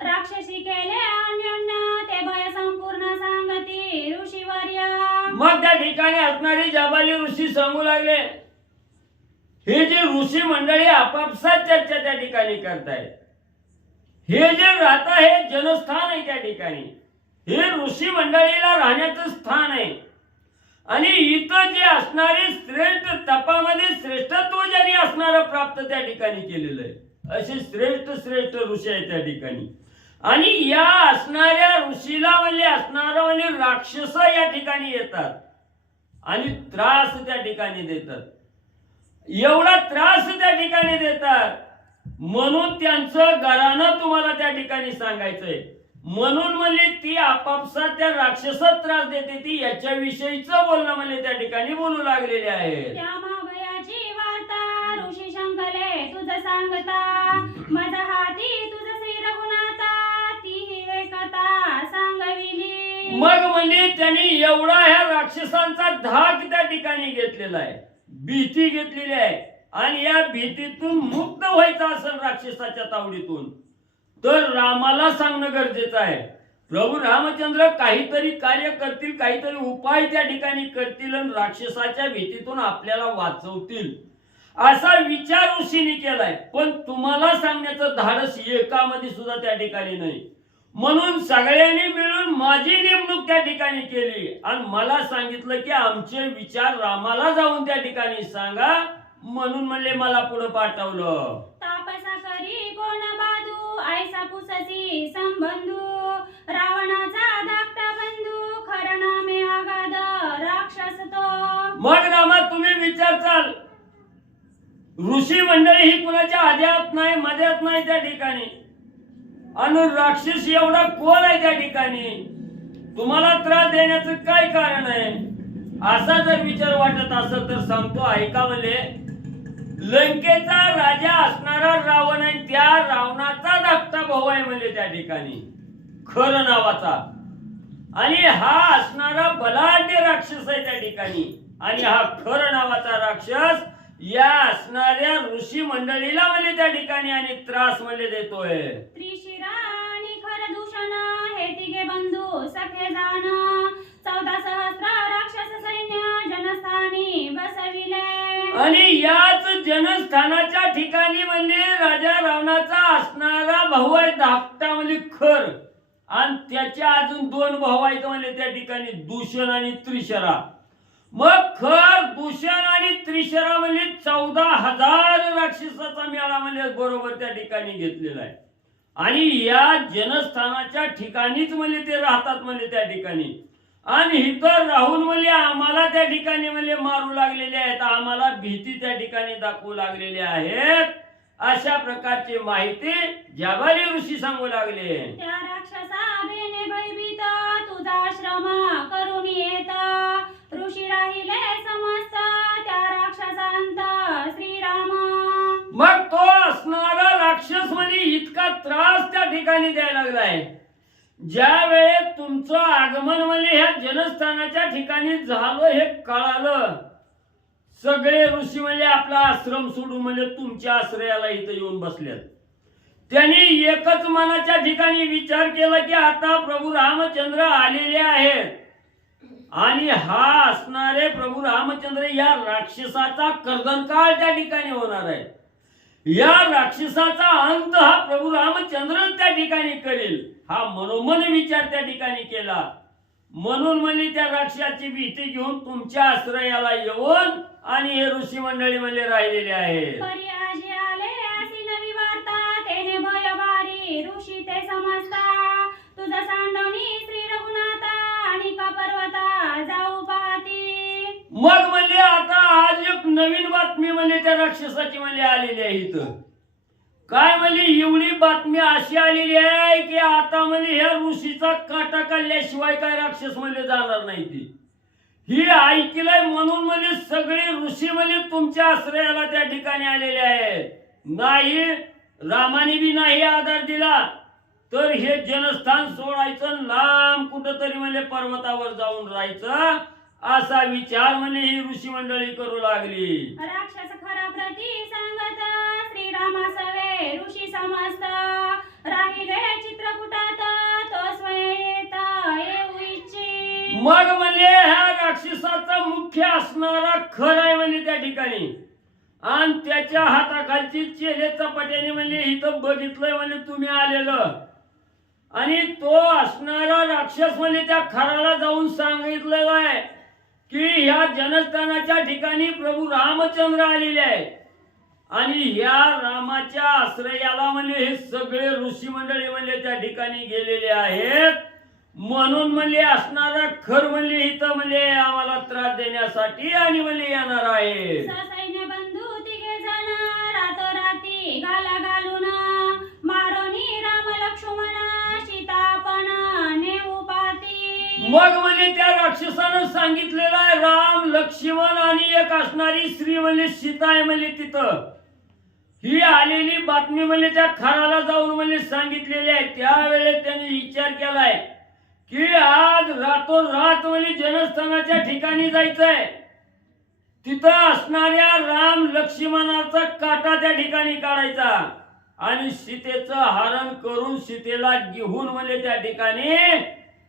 राक्षसी केले अन्योन्य, ते भय संपूर्ण सांगती ऋषीवर्य. मग त्या ठिकाणी असणारे जाबाली ऋषी सांगू लागले, हे जे ऋषी मंडळी आपापसात चर्चा त्या ठिकाणी करतायत, हे जे राहता हे जनस्थान आहे त्या ठिकाणी, हे ऋषी मंडळीला राहण्याचं स्थान आहे. आणि इथं जे असणारे श्रेष्ठ तपामध्ये श्रेष्ठत्व ज्यांनी असणारं प्राप्त त्या ठिकाणी केलेलं आहे, असे श्रेष्ठ श्रेष्ठ ऋषी आहे त्या ठिकाणी. आणि या असणाऱ्या ऋषीला म्हणजे असणारा म्हणजे राक्षस या ठिकाणी येतात आणि त्रास त्या ठिकाणी देतात. एवढा त्रास त्या ठिकाणी देतात म्हणून त्यांचं घरानं तुम्हाला त्या ठिकाणी सांगायचंय. म्हणून म्हणजे ती आपापसात त्या राक्षसात त्रास देते ती याच्याविषयीच बोलणं म्हणजे त्या ठिकाणी बोलू लागलेले आहे. त्या महाभयाची वार्ता ऋषी शंकले तुझ सांगता, माझा हाती तुझ श्री रघुनाथा, ती ही कथा सांगविली. मग म्हणजे त्यांनी एवढा ह्या राक्षसांचा धाक त्या ठिकाणी घेतलेला आहे, भीती घेतलेली आहे. आणि या भीतीतून मुक्त व्हायचं असेल राक्षसाच्या तावडीतून तर रामाला सांगणं गरजेचं आहे. प्रभू रामचंद्र काहीतरी कार्य करतील, काहीतरी उपाय त्या ठिकाणी करतील आणि राक्षसाच्या भीतीतून आपल्याला वाचवतील असा विचार ऋषींनी केलाय. पण तुम्हाला सांगण्याचं धाडस एकामध्ये सुद्धा त्या ठिकाणी नाही. म्हणून सगळ्यांनी मिळून माझी नेमणूक त्या ठिकाणी केली आणि मला सांगितलं की आमचे विचार रामाला जाऊन त्या ठिकाणी सांगा. म्हणून म्हणले मला पुढे पाठवलं. तापसा करी कोण बाजू, ऐसा पुससी संबंधू, रावणाचा धाकटा बंधू, खरं नामे आगाद राक्षस तो. मग रामा तुम्ही विचारचाल ऋषी मंडळी ही कुणाच्या आध्यात नाही मध्यात नाही त्या ठिकाणी आणि राक्षस एवढा कोण आहे त्या ठिकाणी, तुम्हाला त्रास देण्याचं काय कारण आहे असा जर विचार वाटत असेल तर सांगतो ऐका. म्हणले लंकेचा राजा असणारा रावण आहे, त्या रावणाचा धाकटा भाऊ आहे म्हणजे त्या ठिकाणी खर नावाचा. आणि हा असणारा बलाढ्य राक्षस आहे त्या ठिकाणी. आणि हा खर नावाचा राक्षस या असणाऱ्या ऋषी मंडळीला म्हणजे त्या ठिकाणी आणि त्रास म्हणजे देतोय. त्रिशिरा आणि खर दूषण हे तिघे बंधू सखे जाण, 14 सहस्र राक्षस सैन्य जनस्थानी बसविले. आणि याच जनस्थानाच्या ठिकाणी म्हणजे राजा रावणाचा असणारा भाऊ आहे धाकटा म्हणजे खर आणि त्याच्या अजून 2 भाऊ आहेत म्हणजे त्या ठिकाणी दूषण आणि त्रिशरा. मग खर दूषण आणि त्रिशरा म्हणजे 14,000 राक्षसाचा मेळा म्हणजे बरोबर त्या ठिकाणी घेतलेला आहे. आणि या जनस्थानाच्या ठिकाणीच म्हणजे ते राहतात म्हणजे त्या ठिकाणी. आणि इथं राहून म्हणजे आम्हाला त्या ठिकाणी म्हणजे मारू लागलेले आहेत, आम्हाला भीती त्या ठिकाणी दाखवू लागलेली आहेत अशा प्रकारची माहिती जाबाली ऋषी सांगू लागले. त्या राक्षसा बेने भयभीत तुझा आश्रम करून येत, ऋषी राहिले समस्त त्या राक्षसांत श्रीराम. मग तो असणारा राक्षस म्हणजे इतका त्रास त्या ठिकाणी द्यायला लागलाय. ज्या वेळेस तुमचं आगमन म्हणजे ह्या जनस्थानाच्या ठिकाणी झालं हे कळालं, सगळे ऋषी म्हणजे आपला आश्रम सोडून म्हणजे तुमच्या आश्रयाला इथं येऊन बसलेत. त्यांनी एकच मनाच्या ठिकाणी विचार केला की आता प्रभू रामचंद्र आलेले आहेत आणि हा असणारे प्रभू रामचंद्र या राक्षसाचा कर्दनकाळ त्या ठिकाणी होणार आहे. या राक्षसाचा अंत हा प्रभू रामचंद्र त्या ठिकाणी करेल हा मनोमन विचार त्या ठिकाणी केला. म्हणून म्हणजे त्या राक्षसाची भीती घेऊन तुमच्या आश्रयाला येऊन आणि हे ऋषी मंडळी म्हणजे राहिलेले आहेत. पर्याजी आले अशी नवी वार्ता, तेने भय भारी ऋषी ते समजता, तुझा सांडवणी श्री रघुनाथा आणि का पर्वता जाऊ पाहती. मग म्हणजे आता आज एक नवीन बातमी म्हणजे त्या राक्षसाची म्हणजे आलेली आहे इथं. काय म्हणजे एवढी बातमी अशी आलेली आहे की आता म्हणजे ह्या ऋषीचा काटा काढल्याशिवाय काय राक्षस म्हणजे जाणार नाही. ती ही ऐकलंय म्हणून म्हणजे सगळे ऋषी म्हणजे तुमच्या आश्रयाला त्या ठिकाणी आलेले आहेत. नाही रामाने बी नाही आधार दिला तर हे जनस्थान सोडायचं, लांब कुठंतरी म्हणजे पर्वतावर जाऊन राहायचं असा विचार म्हणजे ही ऋषी मंडळी करू लागली. राक्षस खरा प्रती सांगत श्रीरामा सवे ऋषी समस्त, राहिले चित्रकूटात तो स्वयं येऊ इच्छी. मग म्हणजे ह्या राक्षसाचा मुख्य असणारा खर आहे म्हणजे त्या ठिकाणी आणि त्याच्या हाताखालची चेले चपाट्याने म्हणजे इथं बघितलंय म्हणजे तुम्ही आलेलं. आणि तो असणारा राक्षस म्हणजे त्या खराला जाऊन सांगितलेला आहे की ह्या जनस्थानाच्या ठिकाणी प्रभू रामचंद्र आलेले आहेत आणि या रामाच्या आश्रयाला म्हणजे हे सगळे ऋषी मंडळी म्हणजे त्या ठिकाणी गेलेले आहेत. म्हणून म्हणजे असणारा खर म्हणजे इथं म्हणजे आम्हाला त्रास देण्यासाठी आणि म्हणजे येणार आहे. ससैन्य बंधू तिघे जण रातोराती घाला घालून मारोनी राम लक्ष्मण सीतापण नेऊ पाती. मग म्हणजे त्या राक्षसानं सांगितलेलं आहे राम लक्ष्मण आणि एक असणारी स्त्री म्हणजे सीता आहे म्हणजे तिथं. ही आलेली बातमी म्हणजे त्या खानाला जाऊन म्हणजे सांगितलेली आहे. त्यावेळेस त्यांनी विचार केलाय की आज रातोरात म्हणजे जनस्थानाच्या ठिकाणी जायचंय. तिथं असणाऱ्या राम लक्ष्मणाचा काटा त्या ठिकाणी काढायचा आणि सीतेचं हरण करून सीतेला घेऊन म्हणजे त्या ठिकाणी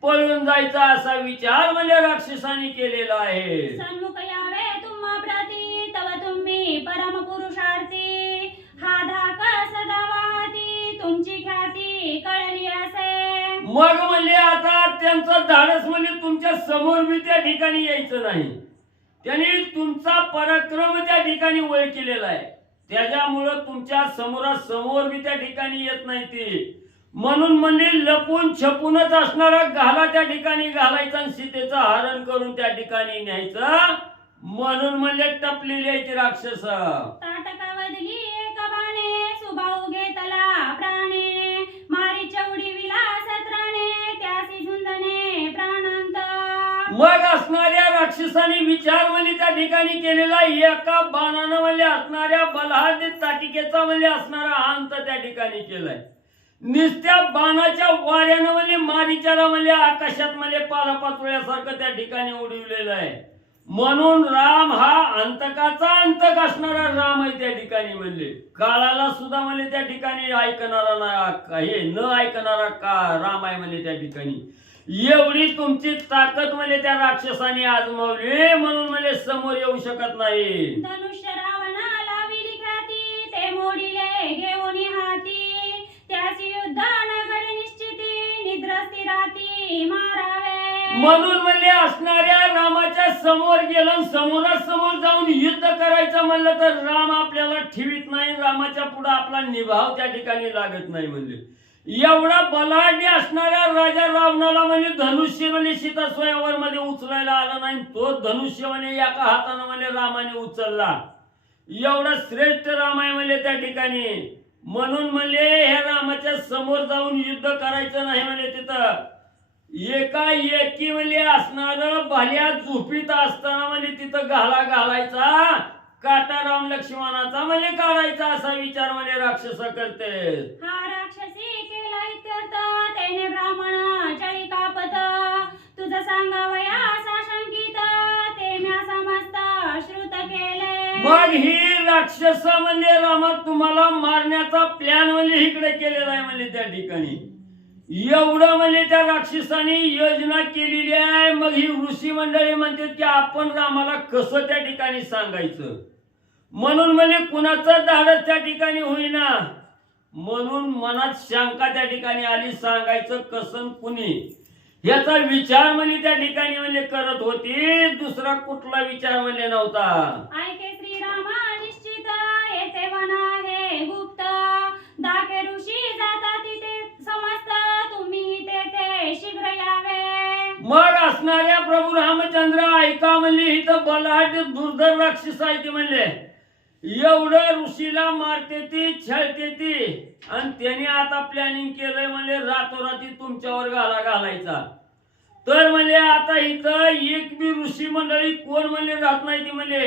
पळून जायचा असा विचार म्हणजे राक्षसांनी केलेला आहे. सन्मुख यावे तुम्हा प्रती तव तुम्ही परम पुरुषार्थी हा धाक सदा वाहती तुमची ख्याती कळली असे. मग म्हणजे आता त्यांचं धाडस म्हणजे तुमच्या समोर बी त्या ठिकाणी यायचं नाही. त्यांनी तुमचा पराक्रम त्या ठिकाणी वळ केलेला आहे. त्याच्यामुळं तुमच्या समोरासमोर बी त्या ठिकाणी येत नाही ते. म्हणून म्हणजे लपून छपूनच असणारा घाला त्या ठिकाणी घालायचा आणि सीतेचं हरण करून त्या ठिकाणी न्यायचं. म्हणून म्हणजे टपलेली आहे ती राक्षस. ताटका वदली एक बाणे सुभाऊ घेतला प्राणे मारी चौडी विलास त्राणे त्यासी झुंजणे प्राणांत. मग असणाऱ्या राक्षसांनी विचार म्हणजे त्या ठिकाणी केलेला एका बाणानं म्हणजे असणाऱ्या बलहार्दित ताटिकेचा म्हणजे असणारा अंत त्या ठिकाणी केलाय. निस्त्या बाणाच्या वाऱ्यानं म्हणजे मारीच्याला म्हणजे आकाशात म्हणजे पालापाचोळ्यासारखं त्या ठिकाणी उडविलेलं आहे. म्हणून राम हा अंतकाचा अंतक असणारा राम आहे त्या ठिकाणी. म्हणजे काळाला सुद्धा म्हणजे त्या ठिकाणी ऐकणारा ना हे न ऐकणारा का राम आहे म्हणजे त्या ठिकाणी. एवढी तुमची ताकद म्हणजे त्या राक्षसाने आजमावली म्हणून म्हणजे समोर येऊ शकत नाही. धनुष्य रावणा लाविली ख्याती ते मोडिले घेऊन हाती त्याची युद्ध नगड निश्चिती निद्रस्ती राती मारावे. म्हणून म्हणजे असणाऱ्या रामाच्या समोर गेलं समोरासमोर जाऊन युद्ध करायचं म्हणलं तर राम आपल्याला ठेवीत नाही. रामाच्या पुढे आपला निभाव त्या ठिकाणी लागत नाही. म्हणजे एवढा बलाढ्य असणाऱ्या राजा रावणाला म्हणजे धनुष्य म्हणजे सीता स्वयंवर मध्ये उचलायला आला नाही. तो धनुष्य म्हणजे एका हाताने म्हणजे रामाने उचलला. एवढा श्रेष्ठ राम आहे म्हणजे त्या ठिकाणी. म्हणून म्हणजे ह्या रामाच्या समोर जाऊन युद्ध करायचं नाही म्हणजे तिथं एका एकी म्हणजे असणार भाल्या झोपीत असताना म्हणजे तिथं घाला घालायचा काटा राम लक्ष्मणाचा म्हणजे काढायचा असा विचार म्हणजे राक्षस करते. हा राक्षसी केला इत्यर्थ तेने ब्राह्मण चळी कापत तुझं सांगावया साशंकित ते म्या समस्त श्रुत केले. मग ही राक्षस म्हणजे रामा तुम्हाला मारण्याचा प्लॅन म्हणजे इकडे केलेला आहे म्हणजे त्या ठिकाणी. एवढं म्हणजे त्या राक्षसाने योजना केलेली आहे. मग ही ऋषी मंडळी म्हणतात की आपण रामाला कसं त्या ठिकाणी सांगायचं. म्हणून म्हणजे कुणाचं धाडस त्या ठिकाणी होईना. म्हणून मनात शंका त्या ठिकाणी आली सांगायचं कसं कुणी याचा विचार म्हणजे त्या ठिकाणी म्हणजे करत होती. दुसरा कुठला विचार म्हणजे नव्हता. ऐके श्रीरामा निश्चित येथे वन आहे गुप्त दाके ऋषी जाता तिथे समस्त तुम्ही तेथे शीघ्र यावे. मग असणाऱ्या प्रभू रामचंद्र ऐका म्हणले इथं बलाढ्य दुर्धर राक्षस आहे ते म्हणले एवढं ऋषीला मारते ती छळते ती आणि त्याने आता प्लॅनिंग केलंय म्हणजे रातोराती तुमच्यावर घाला घालायचा. तर म्हणजे आता इथं एक बी ऋषी मंडळी कोण म्हणले राहत नाही ती म्हणजे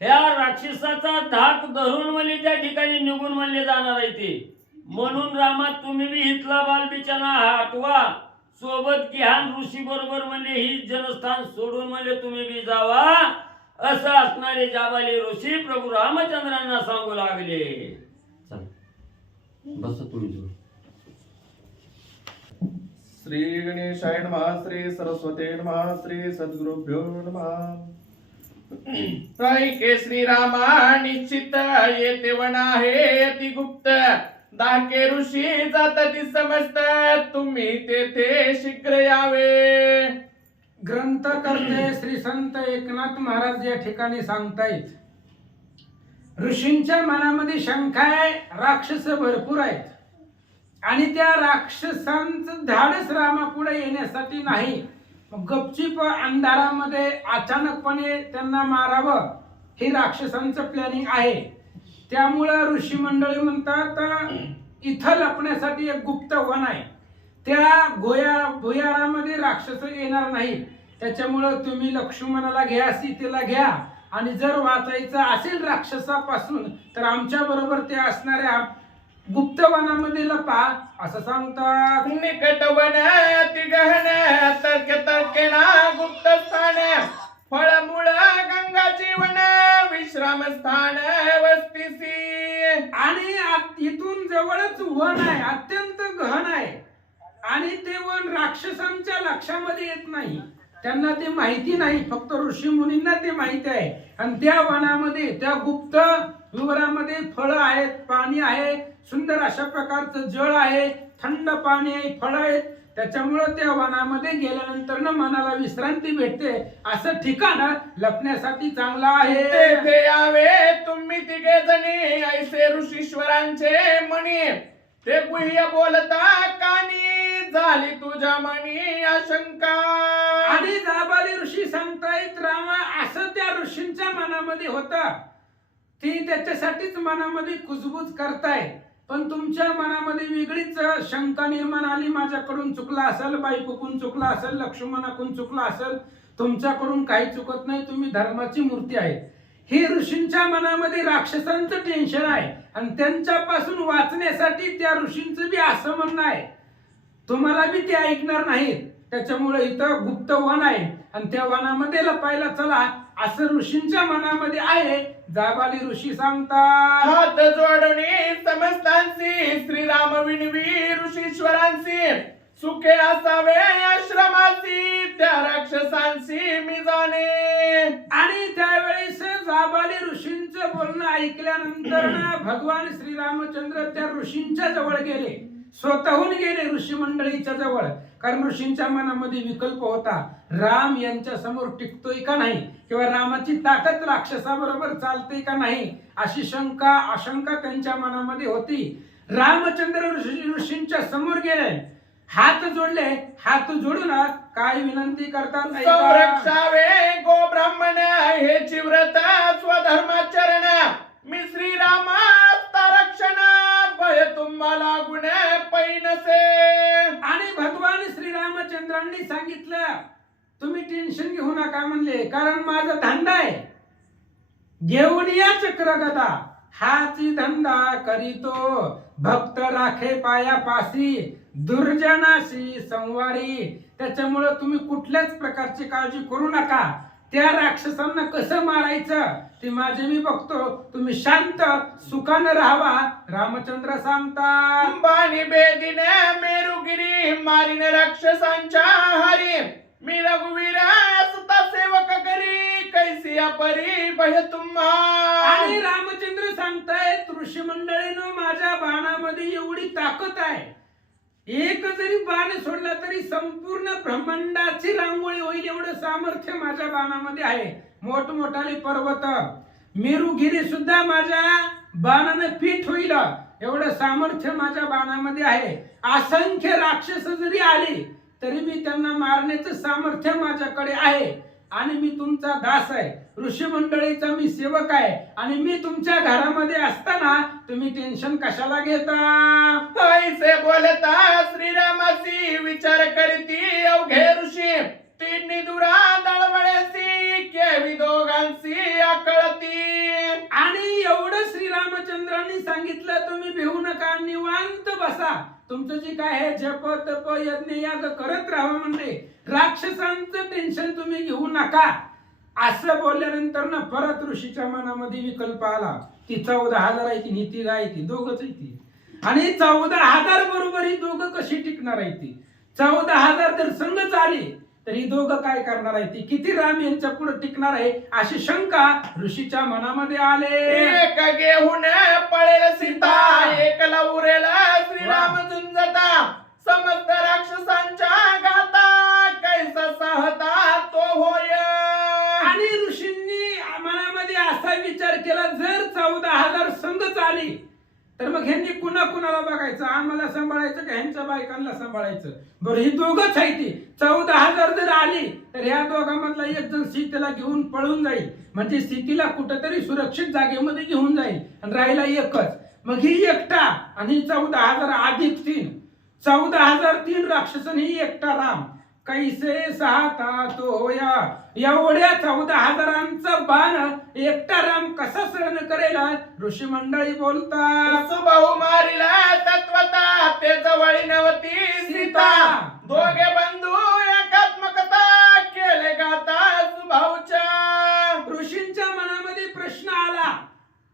ह्या राक्षसाचा धाक धरून म्हणजे त्या ठिकाणी निघून म्हणले जाणार आहे ते. म्हणून रामा तुम्ही बी इथला बाल बिचाना हटवा सोबत घ्या ऋषी बरोबर म्हणजे ही जनस्थान सोडून म्हणजे तुम्ही बी जावा असं असणारे जाबाले ऋषी प्रभू रामचंद्रांना सांगू लागले. चल बस तुम्ही. श्री गणेशाय नमः श्री सरस्वते नमः श्री सद्गुरुभ्यो नमः. ऐके श्रीरामा निश्चित येते वन आहे अति गुप्त दाके ऋषी जातात समस्त तुम्ही तेथे शीघ्र यावे. ग्रंथकर्ते श्री संत एकनाथ महाराज या ठिकाणी सांगतायत ऋषींच्या मनामध्ये शंका आहे, राक्षस भरपूर आहेत आणि त्या राक्षसांचं धाडस रामापुढे येण्यासाठी नाही, गपचीप अंधारामध्ये अचानकपणे त्यांना मारावं हे राक्षसांचं प्लॅनिंग आहे. त्यामुळं ऋषी मंडळी म्हणतात इथं लपण्यासाठी एक गुप्त वन आहे, त्या भुयारामध्ये राक्षस येणार नाहीत. त्याच्यामुळं तुम्ही लक्ष्मणाला घ्या, सीतेला घ्या आणि जर वाचायचं असेल राक्षसापासून तर आमच्या बरोबर ते असणाऱ्या गुप्त वनामध्ये लपा असं सांगतात. निकट वन अति गहन तर्क तर्केना गुप्त स्थान फळमूळ गंगा जीवन विश्राम स्थान वस्तीसी. आणि इथून जवळच वन आहे, अत्यंत गहन आहे आणि ते वन राक्षसांच्या लक्षामध्ये येत नाही, त्यांना ते माहिती नाही, फक्त ऋषी मुनींना ते माहिती आहे. आणि त्या वनामध्ये त्या गुप्त विवरामध्ये फळं आहेत, पाणी आहे, सुंदर अशा प्रकारचं जळ आहे, थंड पाणी आहे, फळं आहेत. त्याच्यामुळं त्या वनामध्ये गेल्यानंतर मनाला विश्रांती भेटते. असं ठिकाण लपण्यासाठी चांगलं आहे. तेथे यावे तुम्ही तिघे जणी ऐसे ऋषीश्वरांचे मणी, ते गुह्य बोलता कानी झाली तुझ्या मनी आशंका. आणि जाबाली ऋषी सांगतायत रामा असं त्या ऋषींच्या मनामध्ये होतं, ती त्याच्यासाठीच मनामध्ये कुजबूज करताय. पण तुमच्या मनामध्ये वेगळीच शंका निर्माण आली, माझ्याकडून चुकला असेल, बायकोकडून चुकला असेल, लक्ष्मणाकडून चुकला असेल. तुमच्याकडून काही चुकत नाही, तुम्ही धर्माची मूर्ती आहे. हे ऋषींच्या मनामध्ये राक्षसांचं टेन्शन आहे आणि त्यांच्यापासून वाचण्यासाठी त्या ऋषींचं बी असं म्हणणं आहे, तुम्हाला बी ते ऐकणार नाहीत. त्याच्यामुळे इथं गुप्त वन आहे आणि त्या वनामध्ये लपायला चला असं ऋषींच्या मनामध्ये आहे. जाबाली ऋषी सांगतात हात जोडणी समस्तांशी श्रीराम विनवी ऋषीश्वरांशी, सुखे असावे आश्रमासी त्या राक्षसांशी मी जाणे. आणि त्यावेळेस जाबाली ऋषींचं बोलणं ऐकल्यानंतर भगवान श्रीरामचंद्र त्या ऋषींच्या जवळ गेले, स्वतःहून गेले ऋषी मंडळीच्या जवळ. कारण ऋषींच्या मनामध्ये विकल्प होता, राम यांच्या समोर टिकतोय का नाही किंवा रामाची ताकद राक्षसाबरोबर चालते का नाही अशी शंका आशंका त्यांच्या मनामध्ये होती. रामचंद्र ऋषींच्या समोर गेले, हात जोडले, हात जोडून काय विनंती करतात, संरक्षावे गो ब्राह्मण हे चिव्रत स्वधर्माचरण, मी श्रीरामाचा रक्षण भय तुम्हाला गुण पैनसे. आणि भगवान श्रीरामचंद्रांनी सांगितलं तुम्ही टेन्शन घेऊ नका म्हणले, कारण माझा धंदा आहे, घेऊन या चक्र गदा, हाची धंदा करीतो, भक्त राखे पायापासी, दुर्जनाशी संवारी. त्याच्यामुळे तुम्ही कुठल्याच प्रकारची काळजी करू नका, त्या राक्षसांना कसं मारायचं ते माझे मी बघतो, तुम्ही शांत सुखानं राहावा. रामचंद्र सांगतात बाणी बेदीने मेरुगिरी मारीन राक्षसांच्या हारी, मी रघुवीर सुता सेवक करी कैसी अपरी भय तुम्हा. आणि रामचंद्र सांगतायत ऋषी मंडळीनं माझ्या बाणामध्ये एवढी ताकद आहे, एक जरी बाण सोडला तरी संपूर्ण ब्रह्मांडाची रांगोळी होईल एवढं सामर्थ्य माझ्या बाणामध्ये आहे. मोठमोठाले पर्वत मेरुगिरी सुद्धा माझ्या बाणानं पीठ होईल एवढं सामर्थ्य माझ्या बाणामध्ये आहे. असंख्य राक्षस जरी आले तरी मी त्यांना मारण्याचं सामर्थ्य माझ्याकडे आहे. आणि मी तुमचा दास आहे, ऋषी मंडळीचा मी सेवक आहे आणि मी तुमच्या घरामध्ये असताना तुम्ही टेन्शन कशाला घेता. ऐसे बोलता श्रीरामाची विचार करीती अवघे ऋषी, तिन्ही दुरा दळवळेसी केवी दोघांची आकळती. आणि एवढं श्रीरामचंद्रांनी सांगितलं, तुम्ही भिवू नका, निवांत बसा, तुमचं जे काय आहे जप तप यज्ञ याग करत राहा म्हणले, राक्षसांचं टेन्शन तुम्ही घेऊ नका. असं बोलल्यानंतर ना परत ऋषीच्या मनामध्ये विकल्प आला, ती 14,000 आहे ती नीती गाय ती दोघच आहे ती, आणि 14,000 बरोबर ही दोघं कशी टिकणार आहे ती. 14,000 जर संघच आले तर ही दोघं काय करणार आहे ती, किती राम यांच्या पुढे टिकणार आहे अशी शंका ऋषीच्या मनामध्ये आले. एक घेऊन पळेल सीता, एकला उरेल श्रीराम झुंजता, समस्त राक्षसांच्या गाता कैसा साहता तो होय. आणि ऋषींनी मनामध्ये असा विचार केला, जर 14 मग ह्यांनी कुणाला बघायचं, आम्हाला सांभाळायचं का ह्यांच्या बायकांना सांभाळायचं? बरं ही दोघंच आहे ती. 14,000 जर आली तर ह्या दोघांमधला एक जण सीतेला घेऊन पळून जाईल, म्हणजे सीतेला कुठेतरी सुरक्षित जागेमध्ये घेऊन जाईल आणि राहिला एकच. मग ही एकटा आणि ही 14,000 अधिक 3, 14,003 राक्षस आणि ही एकटा राम. कैसे साता तो होया. एवढ्या 14,000चा बाण एकटा राम कसा सहन करेल? ऋषी मंडळी बोलतात. सुबाहू मारिला तत्वता ते जवळी नवती सीता. दोघे बंधू एकात्मकता केले गाता सुबाहूच्या. ऋषींच्या मनामध्ये प्रश्न आला.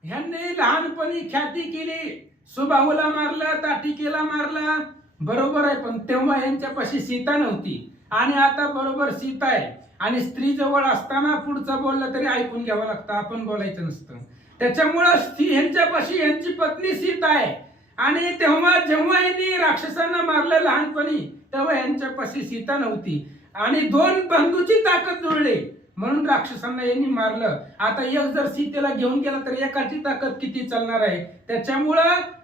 ह्यांनी लहानपणी ख्याती केली, सुबाहूला मारलं, ताटिकेला मारलं, बरोबर आहे. पण तेव्हा यांच्यापाशी सीता नव्हती आणि आता बरोबर सीता आहे. आणि स्त्री जवळ असताना पुढचं बोललं तरी ऐकून घ्यावं लागतं, आपण बोलायचं नसतं. त्याच्यामुळं ह्यांच्यापाशी यांची पत्नी सीता आहे. आणि तेव्हा जेव्हा यांनी राक्षसांना मारलं लहानपणी तेव्हा यांच्यापाशी सीता नव्हती आणि 2 बंधूची ताकद जुळली म्हणून राक्षसांना यांनी मारलं. आता एक जर सीतेला घेऊन गेला तर एकाची ताकद किती चालणार आहे? त्याच्यामुळं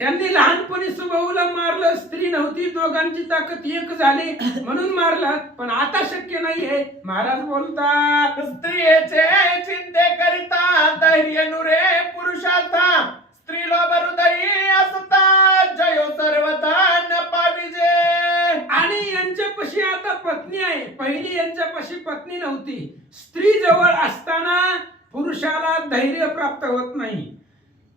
यांनी लहानपणी सुबाहूला मारलं, स्त्री नव्हती, दोघांची ताकद एक झाली म्हणून मारलं. पण आता शक्य नाहीये. महाराज बोलतात. स्त्रियेचे चिंते करिता धैर्य नुरे पुरुषार्था. स्त्रीलो हृदयी असता जयो सर्वथा न पाविजे. आणि यांच्यापाशी आता पत्नी आहे. पहिली यांच्यापाशी पत्नी नव्हती. स्त्री जवळ असताना पुरुषाला धैर्य प्राप्त होत नाही.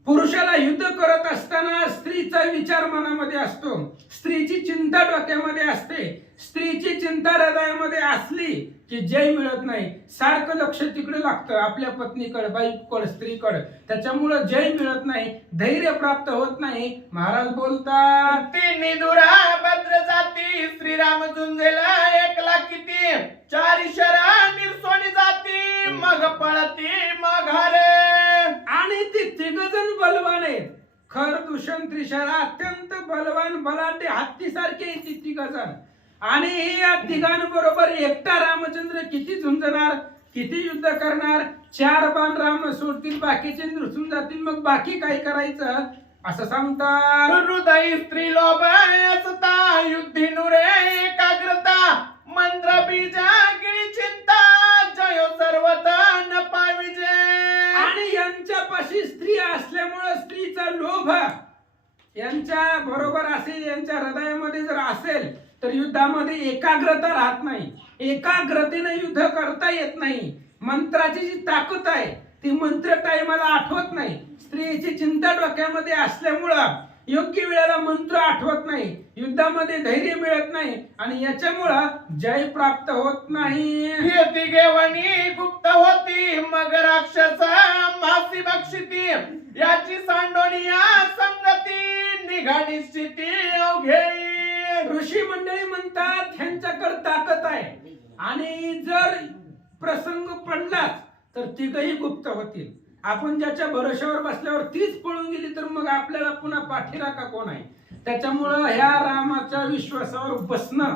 पुरुषाला युद्ध करत असताना स्त्रीचा विचार मनामध्ये असतो, स्त्रीची चिंता डोक्यामध्ये असते. स्त्रीची चिंता हृदयामध्ये असली की जय मिळत नाही. सारखं लक्ष तिकडे लागतं आपल्या पत्नीकडे, बाईकडे, स्त्रीकडे. त्याच्यामुळं जय मिळत नाही, धैर्य प्राप्त होत नाही. महाराज बोलतात. तिन्ही दुरा भद्र जाती श्रीराम झुंजेला एकला किती. 4 शरा निरसोनी जाती मग पळती माघारे. आणि ते तिघजण बलवान आहेत. खर दूषण त्रिशरा अत्यंत बलवान बलाढ्य हत्तीसारखे ती तिघजण. आणि या तिघांबरोबर एकटा रामचंद्र किती झुंजणार, किती युद्ध करणार? 4 बाण राम सोडतील, बाकीचे निरसून जातील. मग बाकी काय करायचं असं सांगतात. हृदय स्त्री लोभ असता युद्धी नुरे एकाग्रता. मंत्र बीजा गिळी चिंता जयो सर्वथा न पाविजे. आणि यांच्यापाशी स्त्री असल्यामुळे स्त्रीचा लोभ यांच्या बरोबर असेल, यांच्या हृदयामध्ये जर असेल तर युद्धामध्ये एकाग्रता राहत नाही. एकाग्रतेने युद्ध करता येत नाही. मंत्राची जी ताकद आहे ती मंत्र टाइमाला आठवत नाही. स्त्रीची चिंता डोक्यामध्ये असल्यामुळं योग्य वेळेला मंत्र आठवत नाही, युद्धामध्ये धैर्य मिळत नाही आणि याच्यामुळं जय प्राप्त होत नाही. येती घेवणी गुप्त होती मग राक्षसा मासी बक्षिती. याची सांडोनिया संगती निघा निश्चिती अवघे. ऋषी मंडळी म्हणतात ह्यांच्याकडे ताकद आहे आणि जर प्रसंग पडलाच तर तिघही गुप्त होतील. आपण ज्याच्या भरोश्यावर बसल्यावर तीच पळून गेली तर मग आपल्याला पुन्हा पाठीराखा कोण आहे? त्याच्यामुळं ह्या रामाच्या विश्वासावर बसणं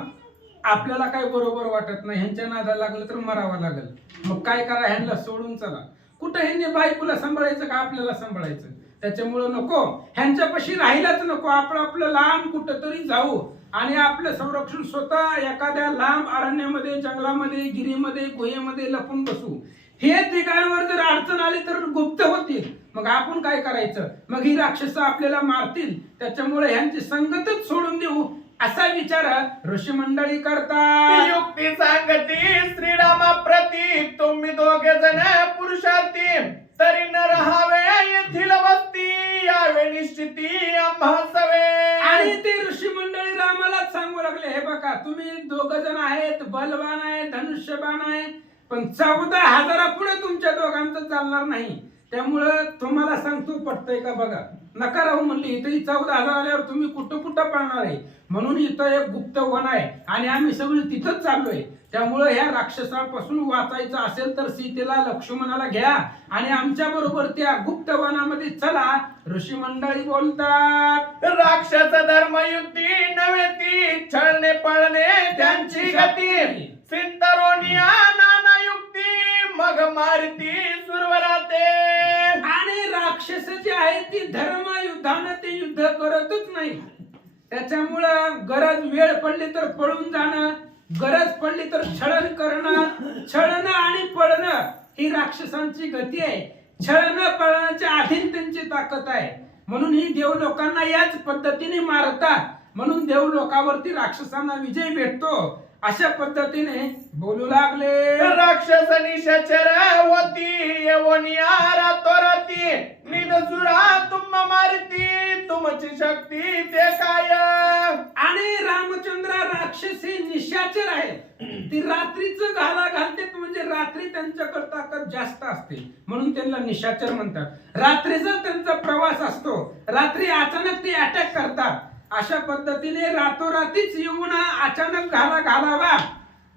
आपल्याला काही बरोबर वाटत नाही. ह्यांच्या नादाला लागलं तर मरावं लागेल. मग काय करा, ह्यांना सोडून चला. कुठं ह्यांनी बायकोला सांभाळायचं का आपल्याला सांभाळायचं? त्याच्यामुळं नको, ह्यांच्यापाशी राहिलाच नको. आपण आपलं लांब कुठंतरी जाऊ आणि आपलं संरक्षण स्वतः एखाद्या लांब अरण्यामध्ये, जंगलामध्ये, गिरीमध्ये, गुहेमध्ये लपून बसू. हे ठिकाणावर जर अडचण आली तर गुप्त होतील. मग आपण काय करायचं? मग ही राक्षस आपल्याला मारतील. त्याच्यामुळे ह्यांची संगतच सोडून देऊ असा विचार ऋषी मंडळी करतात. युक्ती सांगती श्रीरामा प्रती. तुम्ही दोघे जण पुरुषार्थी. तरी न राहावे येथील वस्ती. यावे निश्चिती आम्हासवे. आणि ते ऋषी मंडळी रामाला सांगू लागले, हे बघा तुम्ही 2 जण आहेत, बलवान आहे, धनुष्यबाण आहे, पण 14,000 पुढे तुमच्या दोघांचं चालणार नाही. त्यामुळं तुम्हाला सांगतो, पटतंय का बघा. नका राहू म्हणली. इथं 14,000 आल्यावर तुम्ही कुठं कुठं पाळणार आहे? म्हणून इथं एक गुप्त वन आहे आणि आम्ही सगळी तिथंच चाललोय. त्यामुळं ह्या राक्षसापासून वाचायचं असेल तर सीतेला, लक्ष्मणाला घ्या आणि आमच्या बरोबर त्या गुप्त वनामध्ये चला. ऋषी मंडळी बोलतात. राक्षस धर्मयुक्ती नव्हे ती. छळणे पळणे त्यांची गती. सिंतरोनिया नाना युक्ती मग मारती सुरवराते. आणि राक्षस राक्षस जे आहे ती धर्म युद्धानं ते युद्ध करतच नाही. त्याच्यामुळं गरज वेळ पडली तर पळून जाणं, गरज पडली तर छळन करणं, छळणं आणि पळणं ही राक्षसांची गती आहे. छळणं पळण्याच्या अधीन त्यांची ताकद आहे. म्हणून ही देव लोकांना याच पद्धतीने मारतात. म्हणून देव लोकांवरती राक्षसांना विजय भेटतो. अशा पद्धतीने बोलू लागले. राक्षस निशाचर होती येवनिया रातोराती निदसुरा तुम मारती तुमची शक्ती ते काय. आणि रामचंद्र राक्षसी निशाचर आहे. ती रात्रीच घाला घालते म्हणजे रात्री त्यांच्याकडे ताकद जास्त असते म्हणून त्यांना निशाचर म्हणतात. रात्रीचा त्यांचा प्रवास असतो. रात्री अचानक ते अटॅक करतात. अशा पद्धतीने रातोरातीच येऊन अचानक घाला घालावा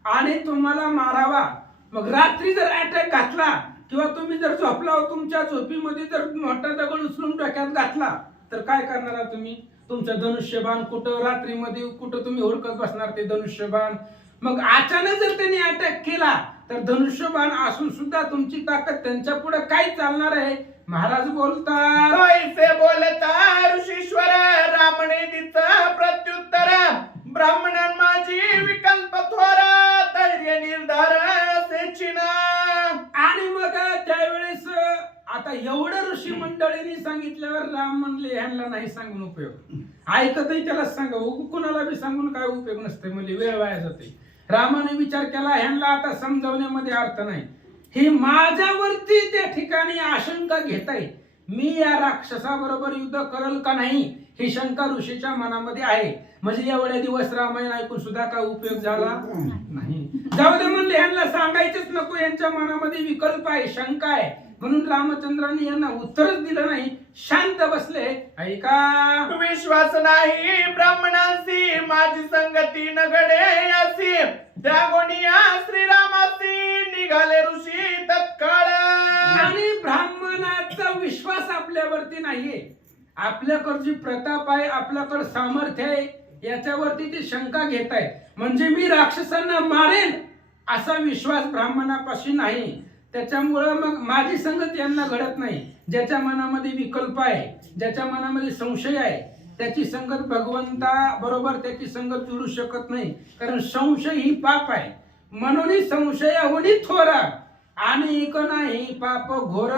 आणि तुम्हाला मारावा. मग रात्री जर अटॅक घातला किंवा तुम्ही जर झोपला तुमच्या झोपीमध्ये जर मोठा दगड उचलून डोक्यात घातला तर काय करणार तुम्ही? तुमचं धनुष्यबाण कुठं रात्रीमध्ये कुठं तुम्ही हुडकत बसणार ते धनुष्यबाण. मग अचानक जर त्यांनी अटॅक केला तर धनुष्यबाण असून सुद्धा तुमची ताकद त्यांच्या पुढे काय चालणार आहे? महाराज बोलतात. कैसे बोलता ऋषीश्वर रामने दिचं प्रत्युत्तर ब्राह्मणां माझी विकल्प थोर धैर्य निर्धार असे चिना. आणि मग त्यावेळेस आता एवढं ऋषी मंडळींनी सांगितल्यावर राम म्हणले ह्यांना नाही सांगून उपयोग. ऐकतही त्याला सांगा कुणाला बी सांगून काय उपयोग नसते म्हणजे वेळ वाया जाते. रामाने विचार केला ह्यांना आता समजावण्यामध्ये अर्थ नाही. ही माझ्यावरती त्या ठिकाणी आशंका घेताय. मी या राक्षसाबरोबर युद्ध करल का नाही ही शंका ऋषीच्या मनामध्ये आहे. म्हणजे एवढ्या दिवस रामायण ऐकून सुद्धा काय उपयोग झाला नाही. जाऊ दे म्हणले ह्यांना सांगायचंच नको. यांच्या मनामध्ये विकल्प आहे शंका आहे म्हणून रामचंद्रांनी यांना उत्तरच दिलं नाही. शांत बसले. ऐका. विश्वास नाही ब्राह्मणांशी माझी संगती नगडे असी त्या गोनिया श्रीरामासी निघाले ऋषी तत्काळ. आणि ब्राह्मणाचा विश्वास आपल्यावरती नाहीये. आपल्याकडे जी प्रताप आहे आपल्याकडे सामर्थ्य आहे याच्यावरती ते शंका घेत आहे. म्हणजे मी राक्षसांना मारेन असा विश्वास ब्राह्मणापाशी नाही. त्याच्यामुळं मग माझी संगत यांना घडत नाही. ज्याच्या मनामध्ये विकल्प आहे ज्याच्या मनामध्ये संशय आहे त्याची संगत भगवंता बरोबर त्याची संगत जुळू शकत नाही. कारण संशय ही पाप आहे. म्हणून संशयाहुनी थोरा आणि एक नाही पाप घोर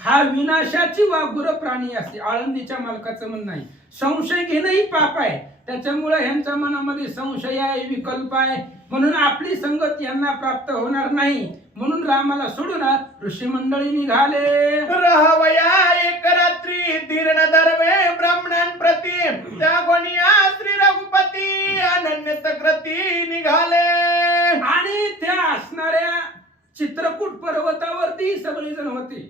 हा विनाशाची वाघुर प्राणी असते. आळंदीच्या मालकाचं म्हणणं आहे. संशय घेणं ही पाप आहे. त्याच्यामुळे ह्यांच्या मनामध्ये संशय आहे विकल्प आहे म्हणून आपली संगत यांना प्राप्त होणार नाही. म्हणून रामाला सोडून ऋषी मंडळी निघाले. राहावया एक रात्री दीर्ण दर्वे ब्राह्मणां प्रती त्या गोनिया श्री रघुपती अनन्य तक्रती निघाले. आणि त्या असणाऱ्या चित्रकूट पर्वतावरती सगळी जण होते.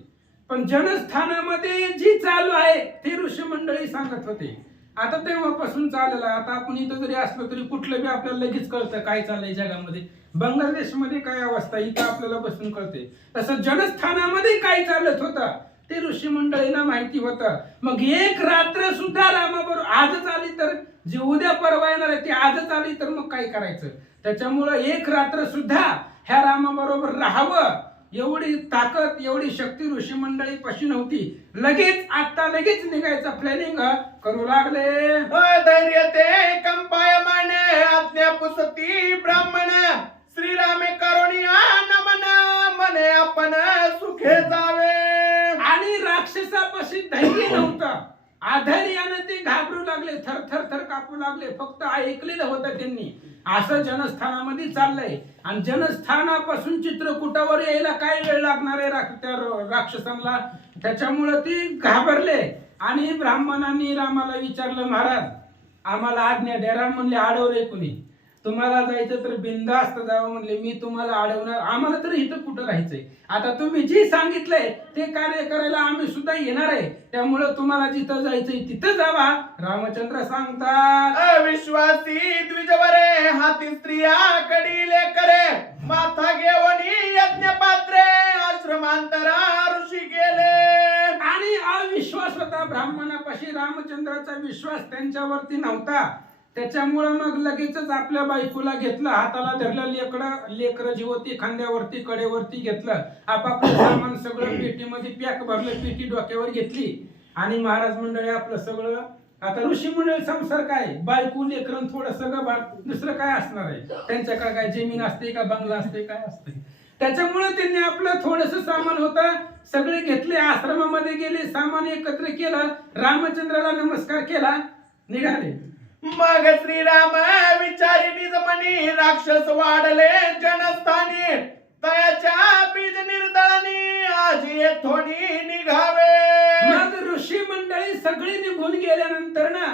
पण जनस्थानामध्ये जी चालू आहे ती ऋषी मंडळी सांगत होते. आता तेव्हापासून चाललं. आता आपण इथं जरी असलो तरी कुठलं बी आपल्याला लगेच कळतं काय चाललंय जगामध्ये. बांगलादेशमध्ये काय अवस्था इथं आपल्याला बसून कळते. तसं जनस्थानामध्ये काय चालत होतं ते ऋषी मंडळींना माहिती होतं. मग एक रात्र सुद्धा रामाबरोबर आजच आली तर जी उद्या परवा येणार आहे ती आजच आली तर मग काय करायचं. त्याच्यामुळं एक रात्र सुद्धा ह्या रामाबरोबर राहावं एवढी ताकद एवढी शक्ती ऋषी मंडळी पाशी नव्हती. लगेच निघायचं प्लॅनिंग करू लागले. धैर्य ते कंपाय माने आज्ञा पुसती ब्राह्मण श्रीरामे करुणिया नमन मने आपण सुखे जावे. आणि राक्षसापाशी धैर्य नव्हतं. आधैर्यानं ते घाबरू लागले. थर कापू लागले. फक्त ऐकलेलं होतं त्यांनी. असं जनस्थानामध्ये चाललंय. आणि जनस्थानापासून चित्रकूटावर यायला काय वेळ लागणार आहे त्या राक्षसांना. त्याच्यामुळे ती घाबरले. आणि ब्राह्मणांनी रामाला विचारलं महाराज आम्हाला आज्ञा द्या. राम म्हणले अडवलंय कुणी. तुम्हाला जायचं तर बिनधास्त जावं म्हणले. मी तुम्हाला अडवणार. आम्हाला तर इथं कुठं राहायचंय. आता तुम्ही जी सांगितलंय ते कार्य करायला आम्ही सुद्धा येणार आहे. त्यामुळं तुम्हाला जिथं जायचंय तिथं जावा. रामचंद्र सांगतात. अविश्वासी द्विजवरे हाती स्त्रिया कडीले करे माथा घेवनी यज्ञ पात्रे आश्रमांतरा ऋषी गेले. आणि अविश्वास होता ब्राह्मणापाशी. रामचंद्राचा विश्वास त्यांच्यावरती नव्हता. त्याच्यामुळं मग लगेचच आपल्या बायकोला घेतलं, हाताला धरलं, लेकरं जी होती खांद्यावरती कडेवरती घेतलं, आपापलं सामान सगळं पेटीमध्ये पॅक भरलं, पेटी डोक्यावर घेतली आणि महाराज मंडळी आपलं सगळं, आता ऋषी मंडळी संसार काय, बायको लेकरं थोडं सगळं दुसरं काय असणार आहे, त्यांच्याकडे काय जमीन असते का बंगला असते काय असते. त्याच्यामुळे त्यांनी आपलं थोडस सामान होतं सगळे घेतले, आश्रमामध्ये गेले, सामान एकत्र केलं, रामचंद्राला नमस्कार केला, निघाले. मग श्रीराम विचारी निज मनी राक्षस वाढले जनस्थानी तयाच्या बीज निर्दळणी आज येथोनी निघावे. मग ऋषी मंडळी सगळी निघून गेल्यानंतर ना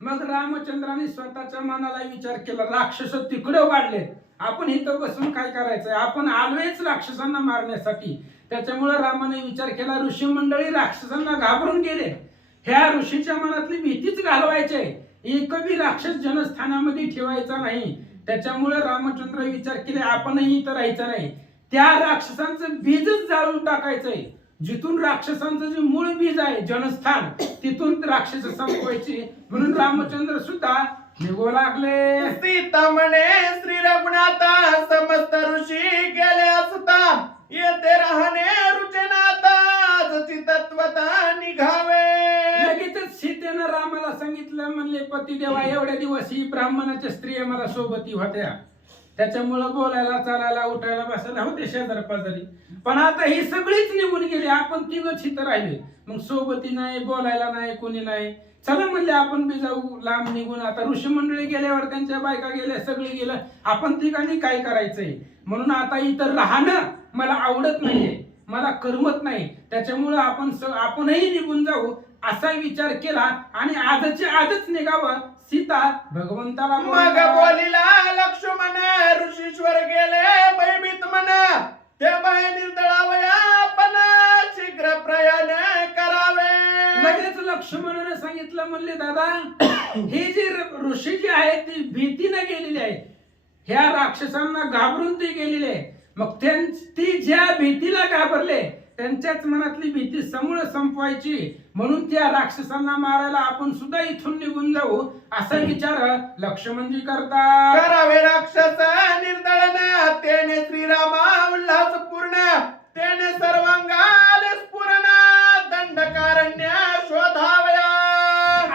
मग रामचंद्राने स्वतःच्या मनाला विचार केला, राक्षस तिकडे वाढले, आपण इथं बसून काय करायचंय, आपण आलोयच राक्षसांना मारण्यासाठी. त्याच्यामुळे रामाने विचार केला, ऋषी मंडळी राक्षसांना घाबरून गेले, ह्या ऋषीच्या मनातली भीतीच घालवायचे, एक बी राक्षस जनस्थानामध्ये ठेवायचा नाही. त्याच्यामुळे रामचंद्र विचार केले, आपणही इथं राहायचं नाही, त्या राक्षसांचं बीजच जाळून टाकायचंय. जिथून राक्षसांचं जे मूळ बीज आहे जनस्थान, तिथून राक्षस संपवायची. म्हणून रामचंद्र सुद्धा निघू लागले. सीता म्हणे श्री रघुनाथा समस्त ऋषी गेले असता येथे राहणे रुचनाता आजची तत्वता निघावे. लगेचच सीतेनं रामाला सांगितलं, म्हणले पतिदेवा एवढ्या दिवस ही ब्राह्मणाच्या स्त्रिया मला सोबती होत्या, त्याच्यामुळं बोलायला चालायला उठायला बसायला होते शेजार पाजारी, पण आता ही सगळीच निघून गेली, आपण तिघच इथं राहिले, मग सोबती नाही, बोलायला नाही, कोणी नाही, चला म्हणले आपण बी जाऊ लांब निघून. आता ऋषी मंडळी गेल्यावर त्यांच्या बायका गेल्या, सगळे गेलं, आपण तिघांनी काय करायचंय, म्हणून आता इथं राहणं मला आवडत नाहीये, मला करमत नाही, त्याच्यामुळं आपणही निघून जाऊ असा विचार केला आणि आजच्या आजच निघावं. सीता भगवंताला मग बोलिला लक्ष्मण ऋषीश्वर गेले भयभीत मन ते भय निर्दळावया आपण शीघ्र प्रयाण करावे. लगेच लक्ष्मणाने सांगितलं, म्हणले दादा हे जे ऋषी जे आहेत ती भीतीने गेलेली आहेत, ह्या राक्षसांना घाबरून ते गेलेले आहे, मग ती ज्या भीतीला घाबरले त्यांच्याच मनातली भीती समूळ संपवायची, म्हणून त्या राक्षसांना मारायला आपण सुद्धा इथून निघून जाऊ असा विचार लक्ष्मणजी करतात. करावे राक्षस निर्दळन तेने श्रीरामा उल्हास पूर्ण तेने सर्वांगाले स्फुरण दंडकारण्य शोधावया.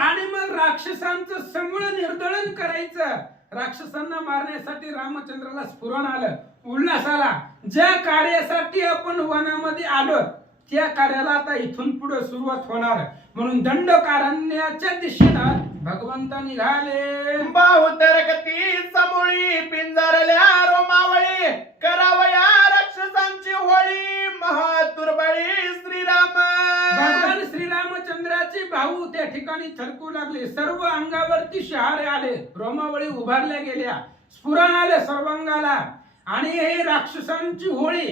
आणि मग राक्षसांचं समूळ निर्दळन करायचं. राक्षसांना मारण्यासाठी रामचंद्राला स्फुरण आलं, उल्हास आला, ज्या कार्यासाठी आपण वनामध्ये आलो त्या कार्याला आता इथून पुढे सुरुवात होणार, म्हणून दंडकारण्याच्या दिशेनं भगवंत निघाले. बाहुतरकती समोळी पिंजारल्या रोमावळी करावया राक्षसांची होळी महातुरबळी श्रीराम. भगवान श्रीरामचंद्राचे भाऊ त्या ठिकाणी थरकू लागले, सर्व अंगावरती शहारे आले, रोमावळी उभारल्या गेल्या, स्फुरण आले सर्वांगाला, आणि हे राक्षसांची होळी,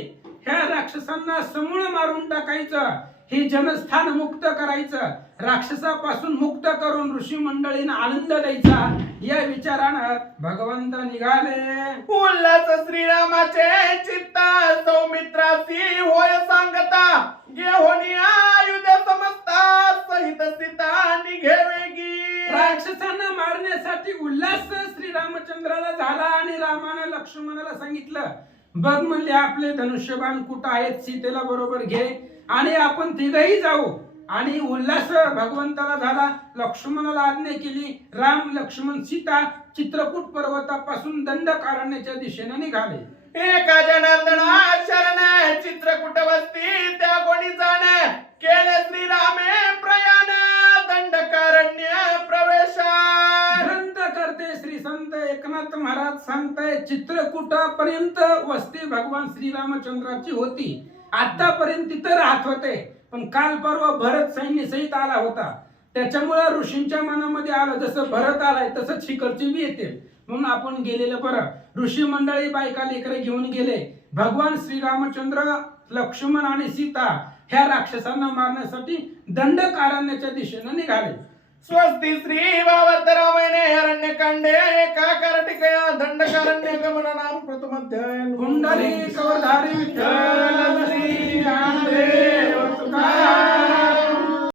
ह्या राक्षसांना समूळ मारून टाकायचं, हे जनस्थान मुक्त करायचं, राक्षसापासून मुक्त करून ऋषी मंडळींना आनंद द्यायचा, या विचारानं भगवंत निघाले. उल्हास श्रीरामाचे चित्ता सौमित्रासी होय सांगता घेऊन आयुध समजता सहित सीता निघे वेगी. राक्षसांना मारण्यासाठी उल्हास श्रीरामचंद्राला झाला आणि रामानं लक्ष्मणाला सांगितलं, बघ म्हणले आपले धनुष्यबाण कुठं आहेत, सीतेला बरोबर घे आणि आपण तिघही जाऊ. आणि उल्हास भगवंताला झाला, लक्ष्मणाला आज्ञा केली, राम लक्ष्मण सीता चित्रकूट पर्वतापासून दंडकारण्याच्या दिशेने निघाले. एका जनार्दना शरण चित्रकूट वस्ती त्या कोणी जाण केले श्रीरामे प्रयाण दंडकारण्य प्रवेशा. ग्रंथ करते श्री संत एकनाथ महाराज सांगताय, चित्रकूटापर्यंत वस्ती भगवान श्रीरामचंद्राची होती, आतापर्यंत तिथं राहत होते, पण काल परवा भरत सैन्य सहित आला होता, त्याच्यामुळे ऋषींच्या मनामध्ये आलं जसं भरत आलाय तसंच शिखरची बी येते, म्हणून आपण गेलेलं बरं. ऋषी मंडळी बायका लेकरे घेऊन गेले. भगवान श्रीरामचंद्र लक्ष्मण आणि सीता ह्या राक्षसांना मारण्यासाठी दंडकारण्याच्या दिशेने निघाले. स्वस्ती श्री वावतरामने अरण्यकांडे एका कर्टिकया दंडकारण्य गमन नाम प्रथम अध्याय. कुंडली कवरधारी विठ्ठल श्री